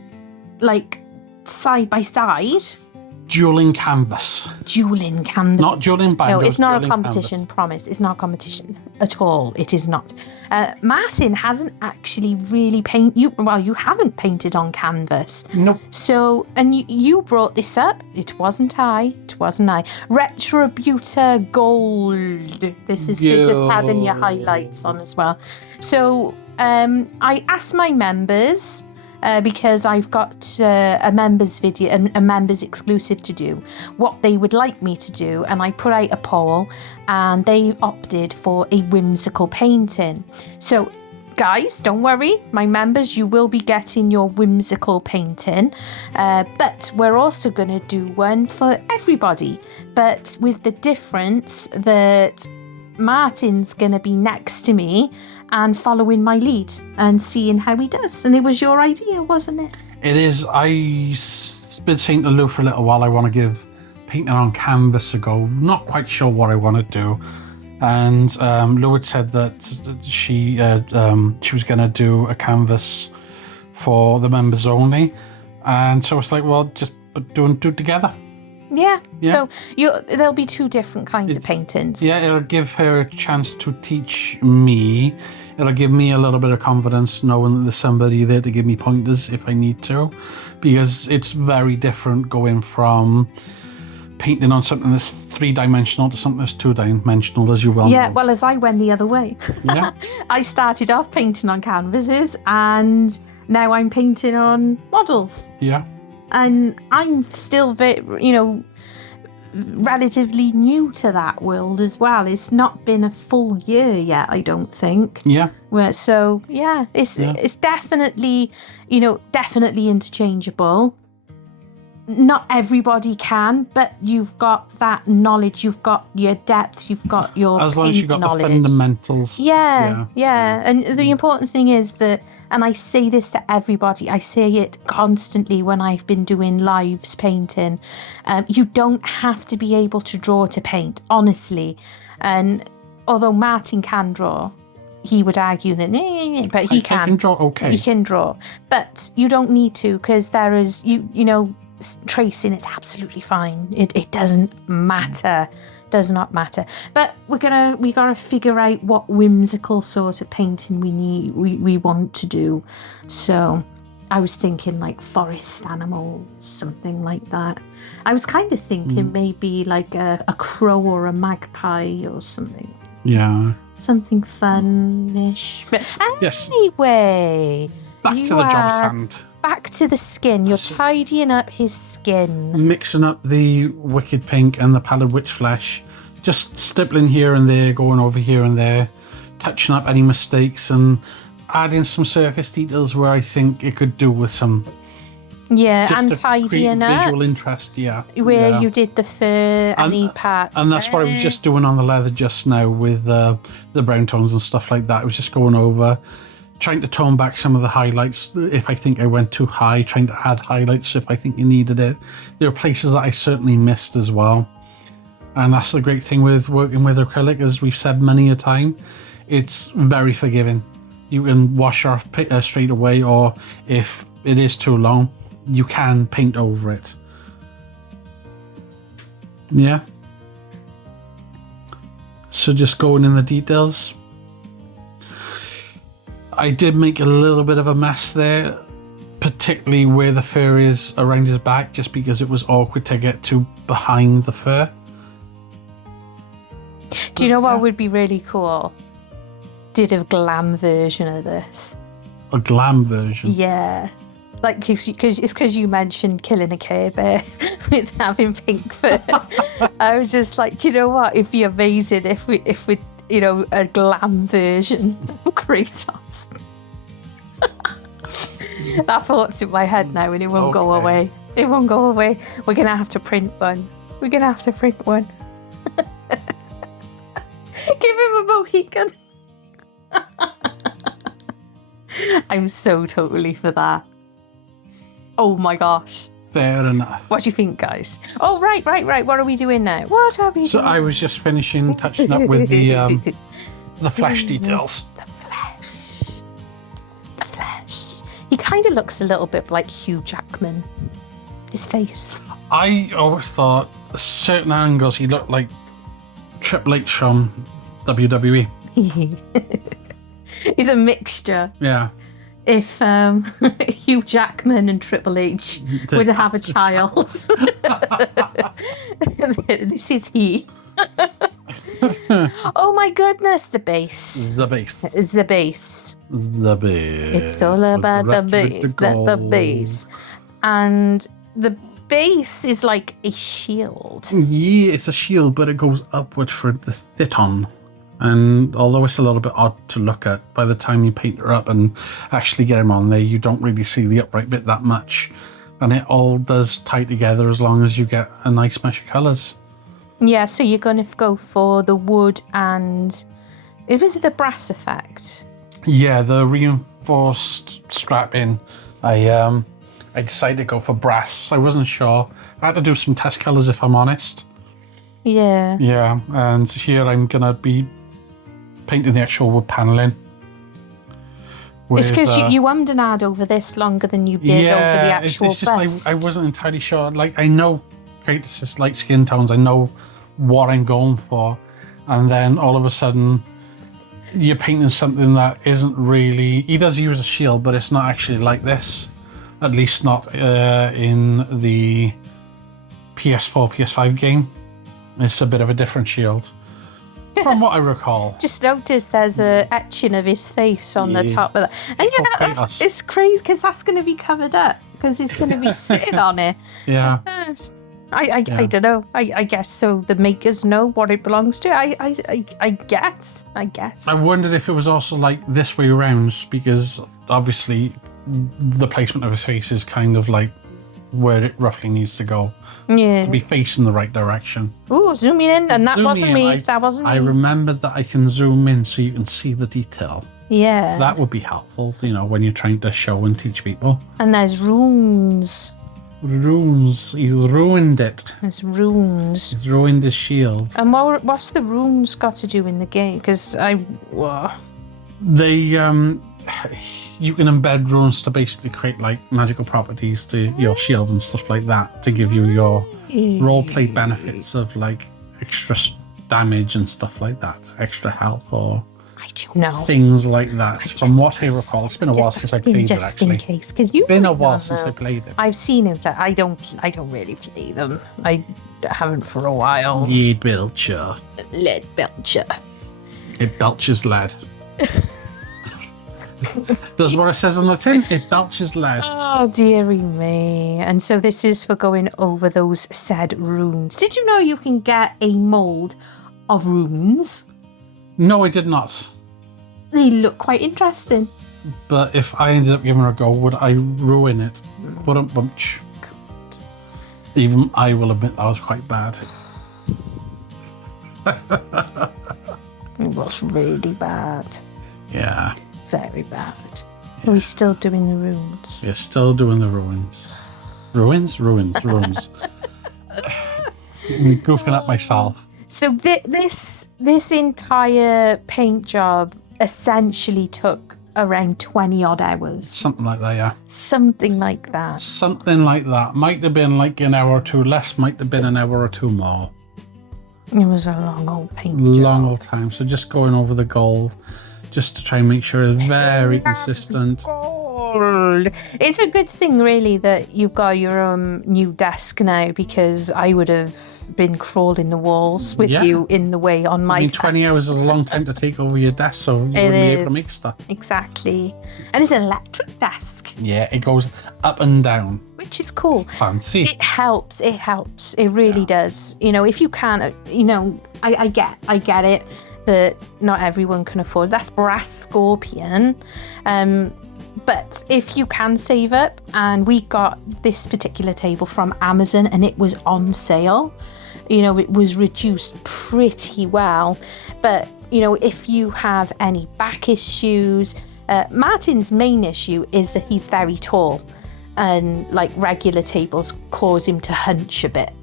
like side by side. Dueling canvas. Not dueling binders. No, it's not a competition, canvas. Promise. It's not a competition at all. It is not. Martin hasn't actually really you haven't painted on canvas. Nope. So, and you brought this up. It wasn't I. Retributor Gold. This is you just adding your highlights on as well. So, I asked my members, because I've got a members video, a members exclusive to do, what they would like me to do, and I put out a poll, and they opted for a whimsical painting. So guys, don't worry, my members, you will be getting your whimsical painting, but we're also going to do one for everybody, but with the difference that Martin's going to be next to me and following my lead and seeing how he does. And it was your idea, wasn't it? It is. I've been saying to Lou for a little while I want to give painting on canvas a go. Not quite sure what I want to do. And Lou had said that she was going to do a canvas for the members only. And so it's like, well, just do it together. Yeah. So there'll be two different kinds of paintings. Yeah, it'll give her a chance to teach me It'll give me a little bit of confidence knowing that there's somebody there to give me pointers if I need to, because it's very different going from painting on something that's 3-dimensional to something that's 2-dimensional, as you well know. Yeah, well, as I went the other way. Yeah. I started off painting on canvases and now I'm painting on models. Yeah. And I'm still, relatively new to that world as well. It's not been a full year yet, I don't think. Yeah. So, yeah, it's definitely, definitely interchangeable. Not everybody can, but you've got that knowledge, you've got your depth, you've got your as long as you've got knowledge. The fundamentals. Yeah. And the important thing is that, and I say this to everybody, I say it constantly when I've been doing lives painting, you don't have to be able to draw to paint, honestly. And although Martin can draw, he would argue that, but he can. I can draw okay. He can draw, but you don't need to, because there is, tracing is absolutely fine. It doesn't matter. Does not matter. But we gotta figure out what whimsical sort of painting we want to do. So I was thinking like forest animals, something like that. I was kind of thinking maybe like a crow or a magpie or something. Yeah. Something fun-ish. But yes. Anyway, back to the job at hand. Back to the skin. You're tidying up his skin. Mixing up the Wicked Pink and the Pallid Witch Flesh. Just stippling here and there, going over here and there. Touching up any mistakes and adding some surface details where I think it could do with some... Yeah, and tidying up. Visual interest, yeah. Where you did the fur and the parts. And that's what I was just doing on the leather just now with the brown tones and stuff like that. I was just going over... trying to tone back some of the highlights if I think I went too high, trying to add highlights if I think you needed it. There are places that I certainly missed as well. And that's the great thing with working with acrylic, as we've said many a time, it's very forgiving. You can wash off straight away, or if it is too long, you can paint over it. Yeah. So just going in the details. I did make a little bit of a mess there, particularly where the fur is around his back, just because it was awkward to get to behind the fur. Do you know what would be really cool? Did a glam version of this. A glam version? Yeah. Like, because you mentioned killing a Care Bear with having pink fur. I was just like, do you know what? It'd be amazing if we a glam version of Kratos. That thought's in my head now and it won't go away. It won't go away. We're going to have to print one. Give him a Mohican. I'm so totally for that. Oh my gosh. Fair enough. What do you think, guys? Oh, right. What are we doing now? What are we doing? So I was just finishing touching up with the flesh details. The flesh. He kind of looks a little bit like Hugh Jackman. His face. I always thought certain angles he looked like Triple H from WWE. He's a mixture. Yeah. If Hugh Jackman and Triple H were to have a child. This is he. Oh my goodness, the bass. The bass. The bass. The bass. It's all about the bass. The bass. And the base is like a shield. Yeah, it's a shield, but it goes upwards for the thiton. And although it's a little bit odd to look at, by the time you paint her up and actually get him on there, you don't really see the upright bit that much. And it all does tie together as long as you get a nice mesh of colours. Yeah, so you're going to go for the wood and... It was the brass effect. Yeah, the reinforced strapping. I decided to go for brass. I wasn't sure. I had to do some test colours if I'm honest. Yeah. Yeah, and here I'm going to be painting the actual wood panelling. It's because you ummed and ahed over this longer than you did over the actual it's just bust. I wasn't entirely sure. Like, I know Kratos' light skin tones. I know what I'm going for. And then all of a sudden, you're painting something that isn't really... He does use a shield, but it's not actually like this. At least not in the PS4, PS5 game. It's a bit of a different shield, from what I recall. Just noticed there's a etching of his face on the top of that. And it's crazy because that's going to be covered up because he's going to be sitting on it. Yeah. I don't know. I guess so. The makers know what it belongs to. I guess. I wondered if it was also like this way around, because obviously the placement of his face is kind of like where it roughly needs to go. Yeah. To be facing the right direction. Ooh, zooming in, and that wasn't me. That wasn't me. I remembered that I can zoom in so you can see the detail. Yeah. That would be helpful, you know, when you're trying to show and teach people. And there's runes. Runes. He's ruined it. There's runes. He's ruined his shield. And what's the runes got to do in the game? Because They, you can embed runes to basically create like magical properties to your shield and stuff like that to give you your roleplay benefits of like extra damage and stuff like that, extra health or I don't know things like that. From what I recall, it's been a while since I played it. Just in case, because you've been a while since I played it. I've seen him. I don't really play them. I haven't for a while. Lead belcher. Lead belcher. It belches lead. Does what it says on the tin. It belches lead. Oh, dearie me. And so this is for going over those said runes. Did you know you can get a mould of runes? No, I did not. They look quite interesting. But if I ended up giving her a go, would I ruin it? Wouldn't bunch. Even I will admit that was quite bad. It was really bad. Yeah. Very bad. Yeah. Are we still doing the runes? We're still doing the ruins. Ruins? Ruins. I'm goofing up myself. So this entire paint job essentially took around 20 odd hours. Something like that, yeah. Something like that. Something like that. Might have been like an hour or two less, might have been an hour or two more. It was a long old paint job. Long old time. So just going over the gold, just to try and make sure it's very consistent. Gold. It's a good thing, really, that you've got your new desk now, because I would have been crawling the walls with you in the way on my desk. 20 hours is a long time to take over your desk, so you wouldn't be able to make stuff. Exactly. And it's an electric desk. Yeah, it goes up and down. Which is cool. Fancy. It helps. It really does. You know, if you can, you know, I get it that not everyone can afford. That's brass scorpion. But if you can save up, and we got this particular table from Amazon and it was on sale, you know, it was reduced pretty well. But, you know, if you have any back issues, Martin's main issue is that he's very tall, and like regular tables cause him to hunch a bit.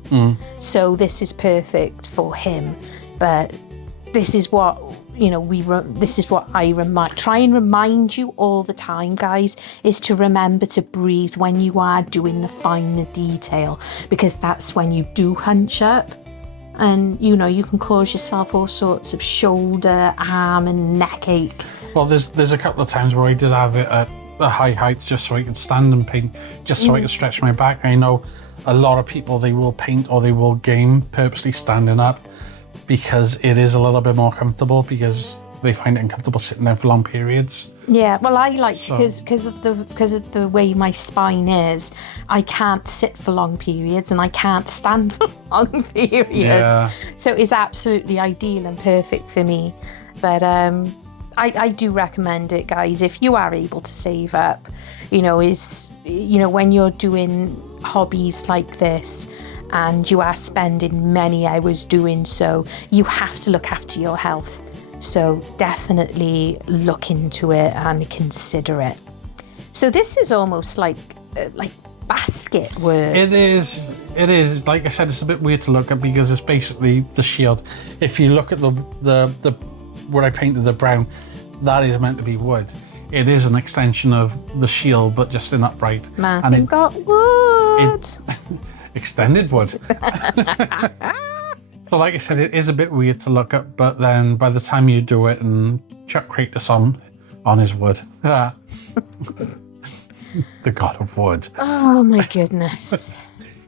So this is perfect for him. But this is what, you know, this is what I try and remind you all the time, guys, is to remember to breathe when you are doing the finer detail, because that's when you do hunch up, and, you know, you can cause yourself all sorts of shoulder, arm and neck ache. Well, there's a couple of times where I did have it at a high height just so I could stand and paint, just so I could stretch my back. I know a lot of people, they will paint or they will game purposely standing up, because it is a little bit more comfortable, because they find it uncomfortable sitting there for long periods. Yeah, well, I like because of the way my spine is, I can't sit for long periods and I can't stand for long periods. Yeah. So it's absolutely ideal and perfect for me. But I do recommend it, guys, if you are able to save up. You know, when you're doing hobbies like this, and you are spending many hours doing so, you have to look after your health. So definitely look into it and consider it. So this is almost like basket work. It is. Like I said, it's a bit weird to look at because it's basically the shield. If you look at the where I painted the brown, that is meant to be wood. It is an extension of the shield, but just in upright. Martin got wood. Extended wood. So like I said, it is a bit weird to look at, but then by the time you do it and chuck Kratos on his wood. The god of wood. Oh my goodness.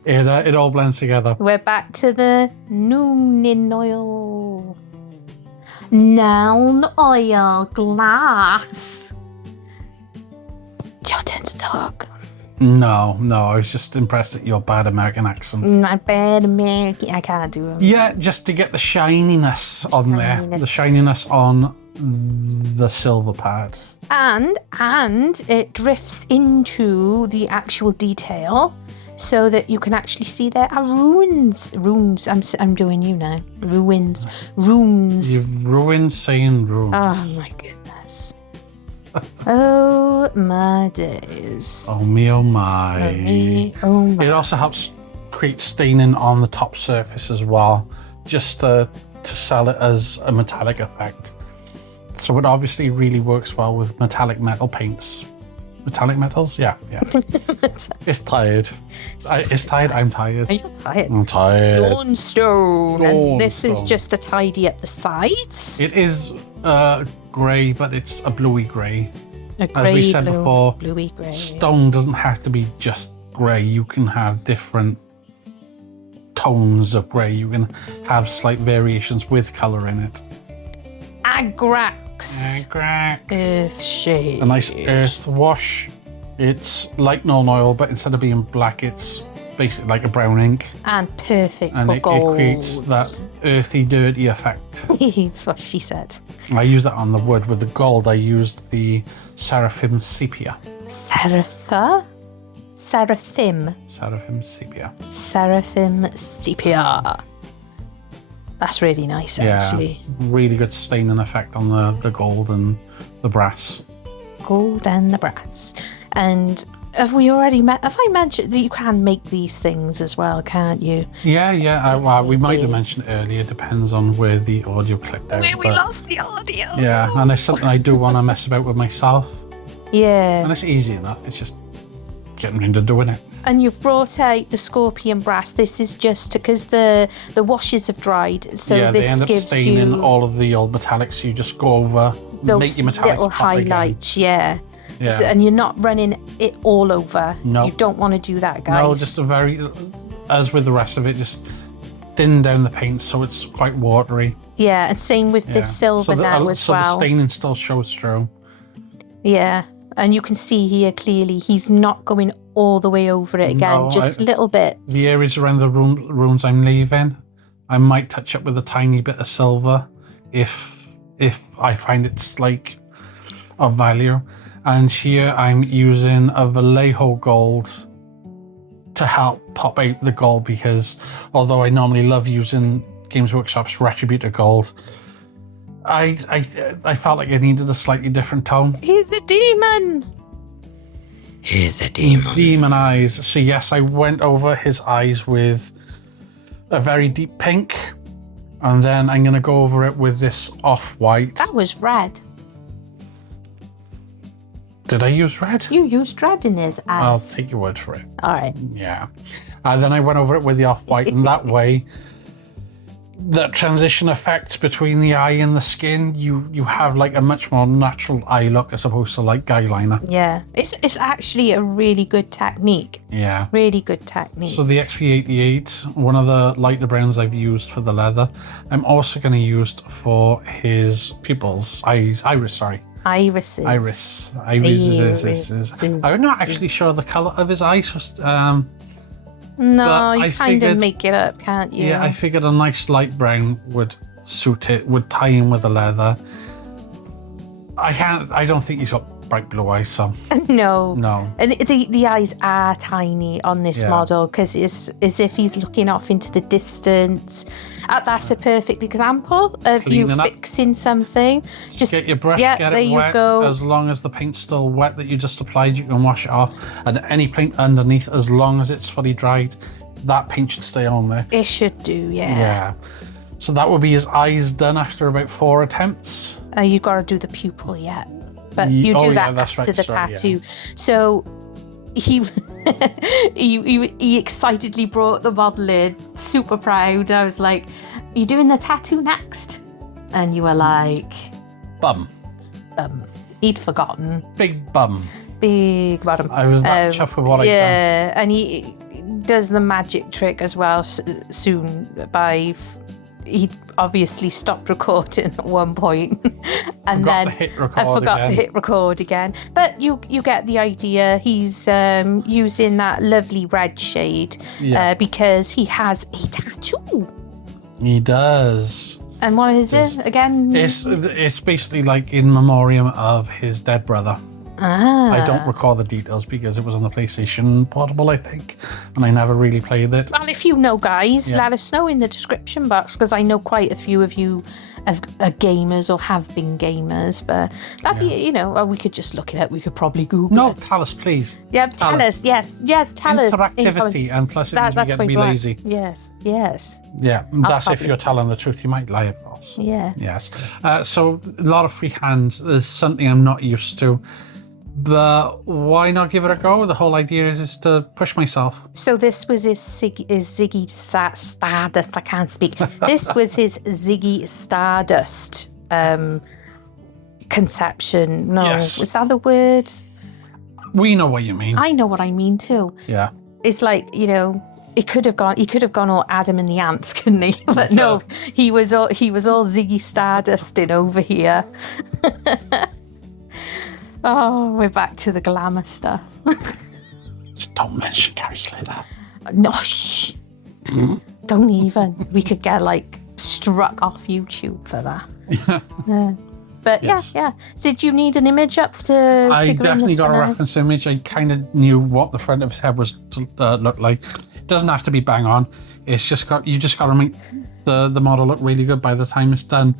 It all blends together. We're back to the nooning oil. Noun oil glass. It's your turn to talk. No, I was just impressed at your bad American accent. My bad American, I can't do it. Yeah, just to get the shininess on there. The shininess on the silver pad. And it drifts into the actual detail so that you can actually see there are runes. Runes, I'm doing you now. Ruins. You've ruined saying runes. Oh my goodness. Oh my days. Oh me, oh my. Oh my. It also helps create staining on the top surface as well, just to sell it as a metallic effect. So it obviously really works well with metallic metal paints. Metallic metals? Yeah. It's tired. It's tired. I'm tired. Are you tired? I'm tired. Dawnstone. And this is just to tidy up the sides. It is grey, but it's a bluey grey. As we said before, bluey grey. Stone doesn't have to be just grey. You can have different tones of grey. You can have slight variations with colour in it. Arrtx. Earth shade. A nice earth wash. It's like Nuln Oil, but instead of being black, it's basically like a brown ink. And perfect and for gold. It creates that earthy, dirty effect. That's what she said. I used that on the wood. With the gold, I used the Seraphim Sepia. Seraphim Sepia. Seraphim Sepia. That's really nice, actually. Really good staining effect on the gold and the brass. Gold and the brass. And have I mentioned that you can make these things as well, can't you? Yeah. Well, we might have mentioned it earlier. Depends on where the audio clicked out. We lost the audio. Yeah, and it's something I do want to mess about with myself. Yeah. And it's easy enough. It's just getting into doing it. And you've brought out the scorpion brass. This is just because the washes have dried, so yeah, this they end up gives staining you all of the old metallics. You just go over, those make your metallics little pop again. highlights. Yeah. Yeah. So, and you're not running it all over. No. You don't want to do that, guys. No, just as with the rest of it, just thin down the paint so it's quite watery. Yeah, and same with this silver now as well. So the staining still shows through. Yeah, and you can see here clearly he's not going all the way over it again, just little bits. The areas around the runes I'm leaving, I might touch up with a tiny bit of silver if I find it's like of value. And here I'm using a Vallejo gold to help pop out the gold, because although I normally love using Games Workshop's Retributor gold, I felt like I needed a slightly different tone. He's a demon. He's a demon. Demon eyes. So yes, I went over his eyes with a very deep pink, and then I'm going to go over it with this off-white. That was red. Did I use red? You used red in his eyes. I'll take your word for it. All right. Yeah. And then I went over it with the off-white, and that way, the transition effects between the eye and the skin, you have like a much more natural eye look as opposed to like guy liner. Yeah. It's actually a really good technique. Yeah. Really good technique. So the XV88, one of the lighter browns I've used for the leather, I'm also going to use for his pupils. Irises. I'm not actually sure the colour of his eyes. No, you kind of make it up, can't you? Yeah, I figured a nice light brown would suit it, would tie in with the leather. I don't think he's got bright blue eyes, so. No. And the eyes are tiny on this model, because it's as if he's looking off into the distance. That's a perfect example of Cleaning you up. fixing something. Just get your brush, get it there wet. You go. As long as the paint's still wet that you just applied, you can wash it off. And any paint underneath, as long as it's fully dried, that paint should stay on there. It should do, yeah. Yeah. So that would be his eyes done after about 4 attempts. You got to do the pupil yet. But you do that after the tattoo. Yeah. So he excitedly brought the model in, super proud. I was like, you doing the tattoo next? And you were like, Bum. He'd forgotten. Big bum. Big bottom. I was that chuffed with what I done. Yeah, and he does the magic trick as well soon by... He obviously stopped recording at one point, and Forgot then to hit record I forgot again. to hit record again. But you get the idea. He's using that lovely red shade because he has a tattoo. He does. And what is it again? It's basically like in memoriam of his dead brother. I don't recall the details because it was on the PlayStation Portable, I think, and I never really played it. Well, if you know, guys, let us know in the description box, because I know quite a few of you are gamers or have been gamers, but that'd be, you know, we could just look it up. We could probably Google No, it. tell us, please. Yeah, tell us. Yes, tell us. Interactivity, and plus it means we get to be lazy. Yes. Yeah, that's if you're telling the truth. You might lie, of course. Yeah. Yes. So a lot of freehand is something I'm not used to. But why not give it a go? The whole idea is to push myself. So this was his Ziggy Stardust. I can't speak. This was his Ziggy Stardust conception. No, Yes. is that the word? We know what you mean. I know what I mean too. Yeah. It's like, you know, he could have gone all Adam and the Ants, couldn't he? But no, he was all Ziggy Stardust in over here. Oh, we're back to the glamour stuff. Just don't mention Gary Glitter. No, shh. Don't even. We could get like struck off YouTube for that. Yeah. But Yes. yeah. Did you need an image up to I figure definitely this got a one out? reference image. I kind of knew what the front of his head was to look like. It doesn't have to be bang on. It's just you just got to make the model look really good by the time it's done.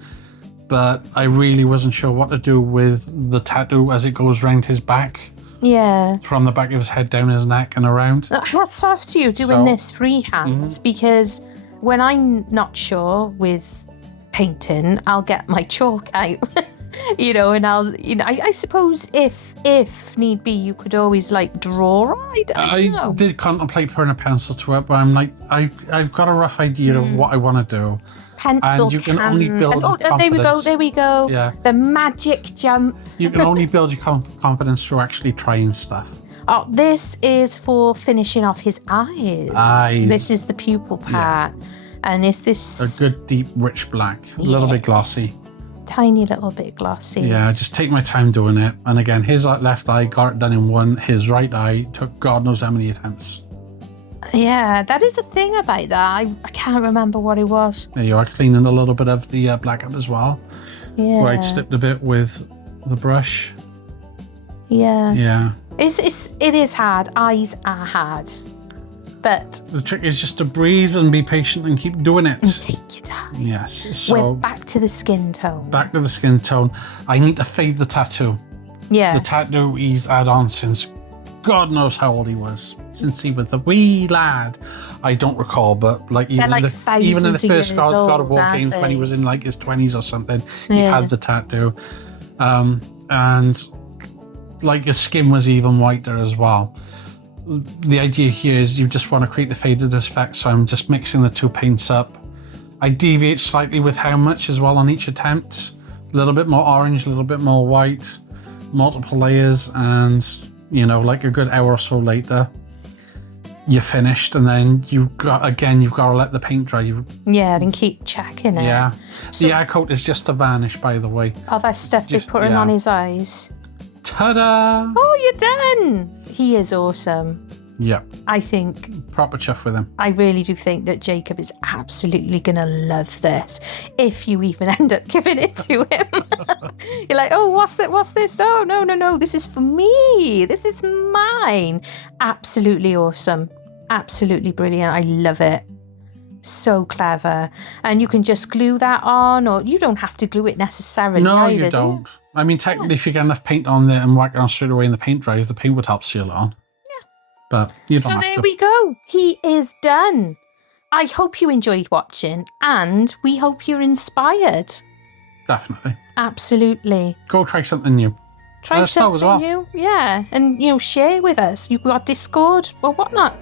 But I really wasn't sure what to do with the tattoo as it goes round his back. Yeah. From the back of his head down his neck and around. Hats off to you doing this freehand because when I'm not sure with painting, I'll get my chalk out. You know, and I suppose if need be, you could always like draw. I don't know. Did contemplate putting a pencil to it, but I'm like, I've got a rough idea of what I want to do. Pencil and you can only build there we go. Yeah. The magic jump. You can only build your confidence through actually trying stuff. Oh, this is for finishing off his eyes. This is the pupil part. Yeah. And is this... A good, deep, rich black. A little bit glossy. Tiny little bit glossy. Yeah, just take my time doing it. And again, his left eye got it done in one. His right eye took God knows how many attempts. Yeah, that is the thing about that. I can't remember what it was. There you are, cleaning a little bit of the black up as well. Yeah. Where I'd slipped a bit with the brush. Yeah. Yeah. It is hard. Eyes are hard. But the trick is just to breathe and be patient and keep doing it. And take your time. Yes. So we're back to the skin tone. Back to the skin tone. I need to fade the tattoo. Yeah. The tattoo he's had on since God knows how old he was. Since he was a wee lad. I don't recall, but like even in the first God of War games when he was in like his 20s or something, he had the tattoo. And like his skin was even whiter as well. The idea here is you just want to create the faded effect, so I'm just mixing the two paints up. I deviate slightly with how much as well on each attempt. A little bit more orange, a little bit more white, multiple layers, and you know, like a good hour or so later, you're finished, and then you've got to let the paint dry. And keep checking it. Yeah. So, the eye coat is just a varnish, by the way. Oh, that stuff they're putting on his eyes. Ta-da! Oh, you're done! He is awesome. Yeah. I think... Proper chuff with him. I really do think that Jacob is absolutely going to love this, if you even end up giving it to him. You're like, oh, what's this? Oh, no, this is for me. This is mine. Absolutely awesome. Absolutely brilliant. I love it. So clever. And you can just glue that on, or you don't have to glue it necessarily either, you don't. I mean, technically, if you get enough paint on there and whack it on straight away and the paint dries, the paint would help seal it on. Yeah. But you don't have to. So there we go. He is done. I hope you enjoyed watching, and we hope you're inspired. Definitely. Absolutely. Go try something new. Try something new. Yeah. And, share with us. You've got Discord or whatnot.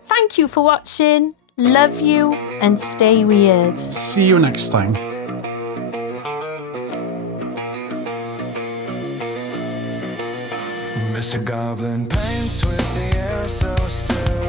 Thank you for watching. Love you and stay weird. See you next time. Mr. Goblin paints with the air so still.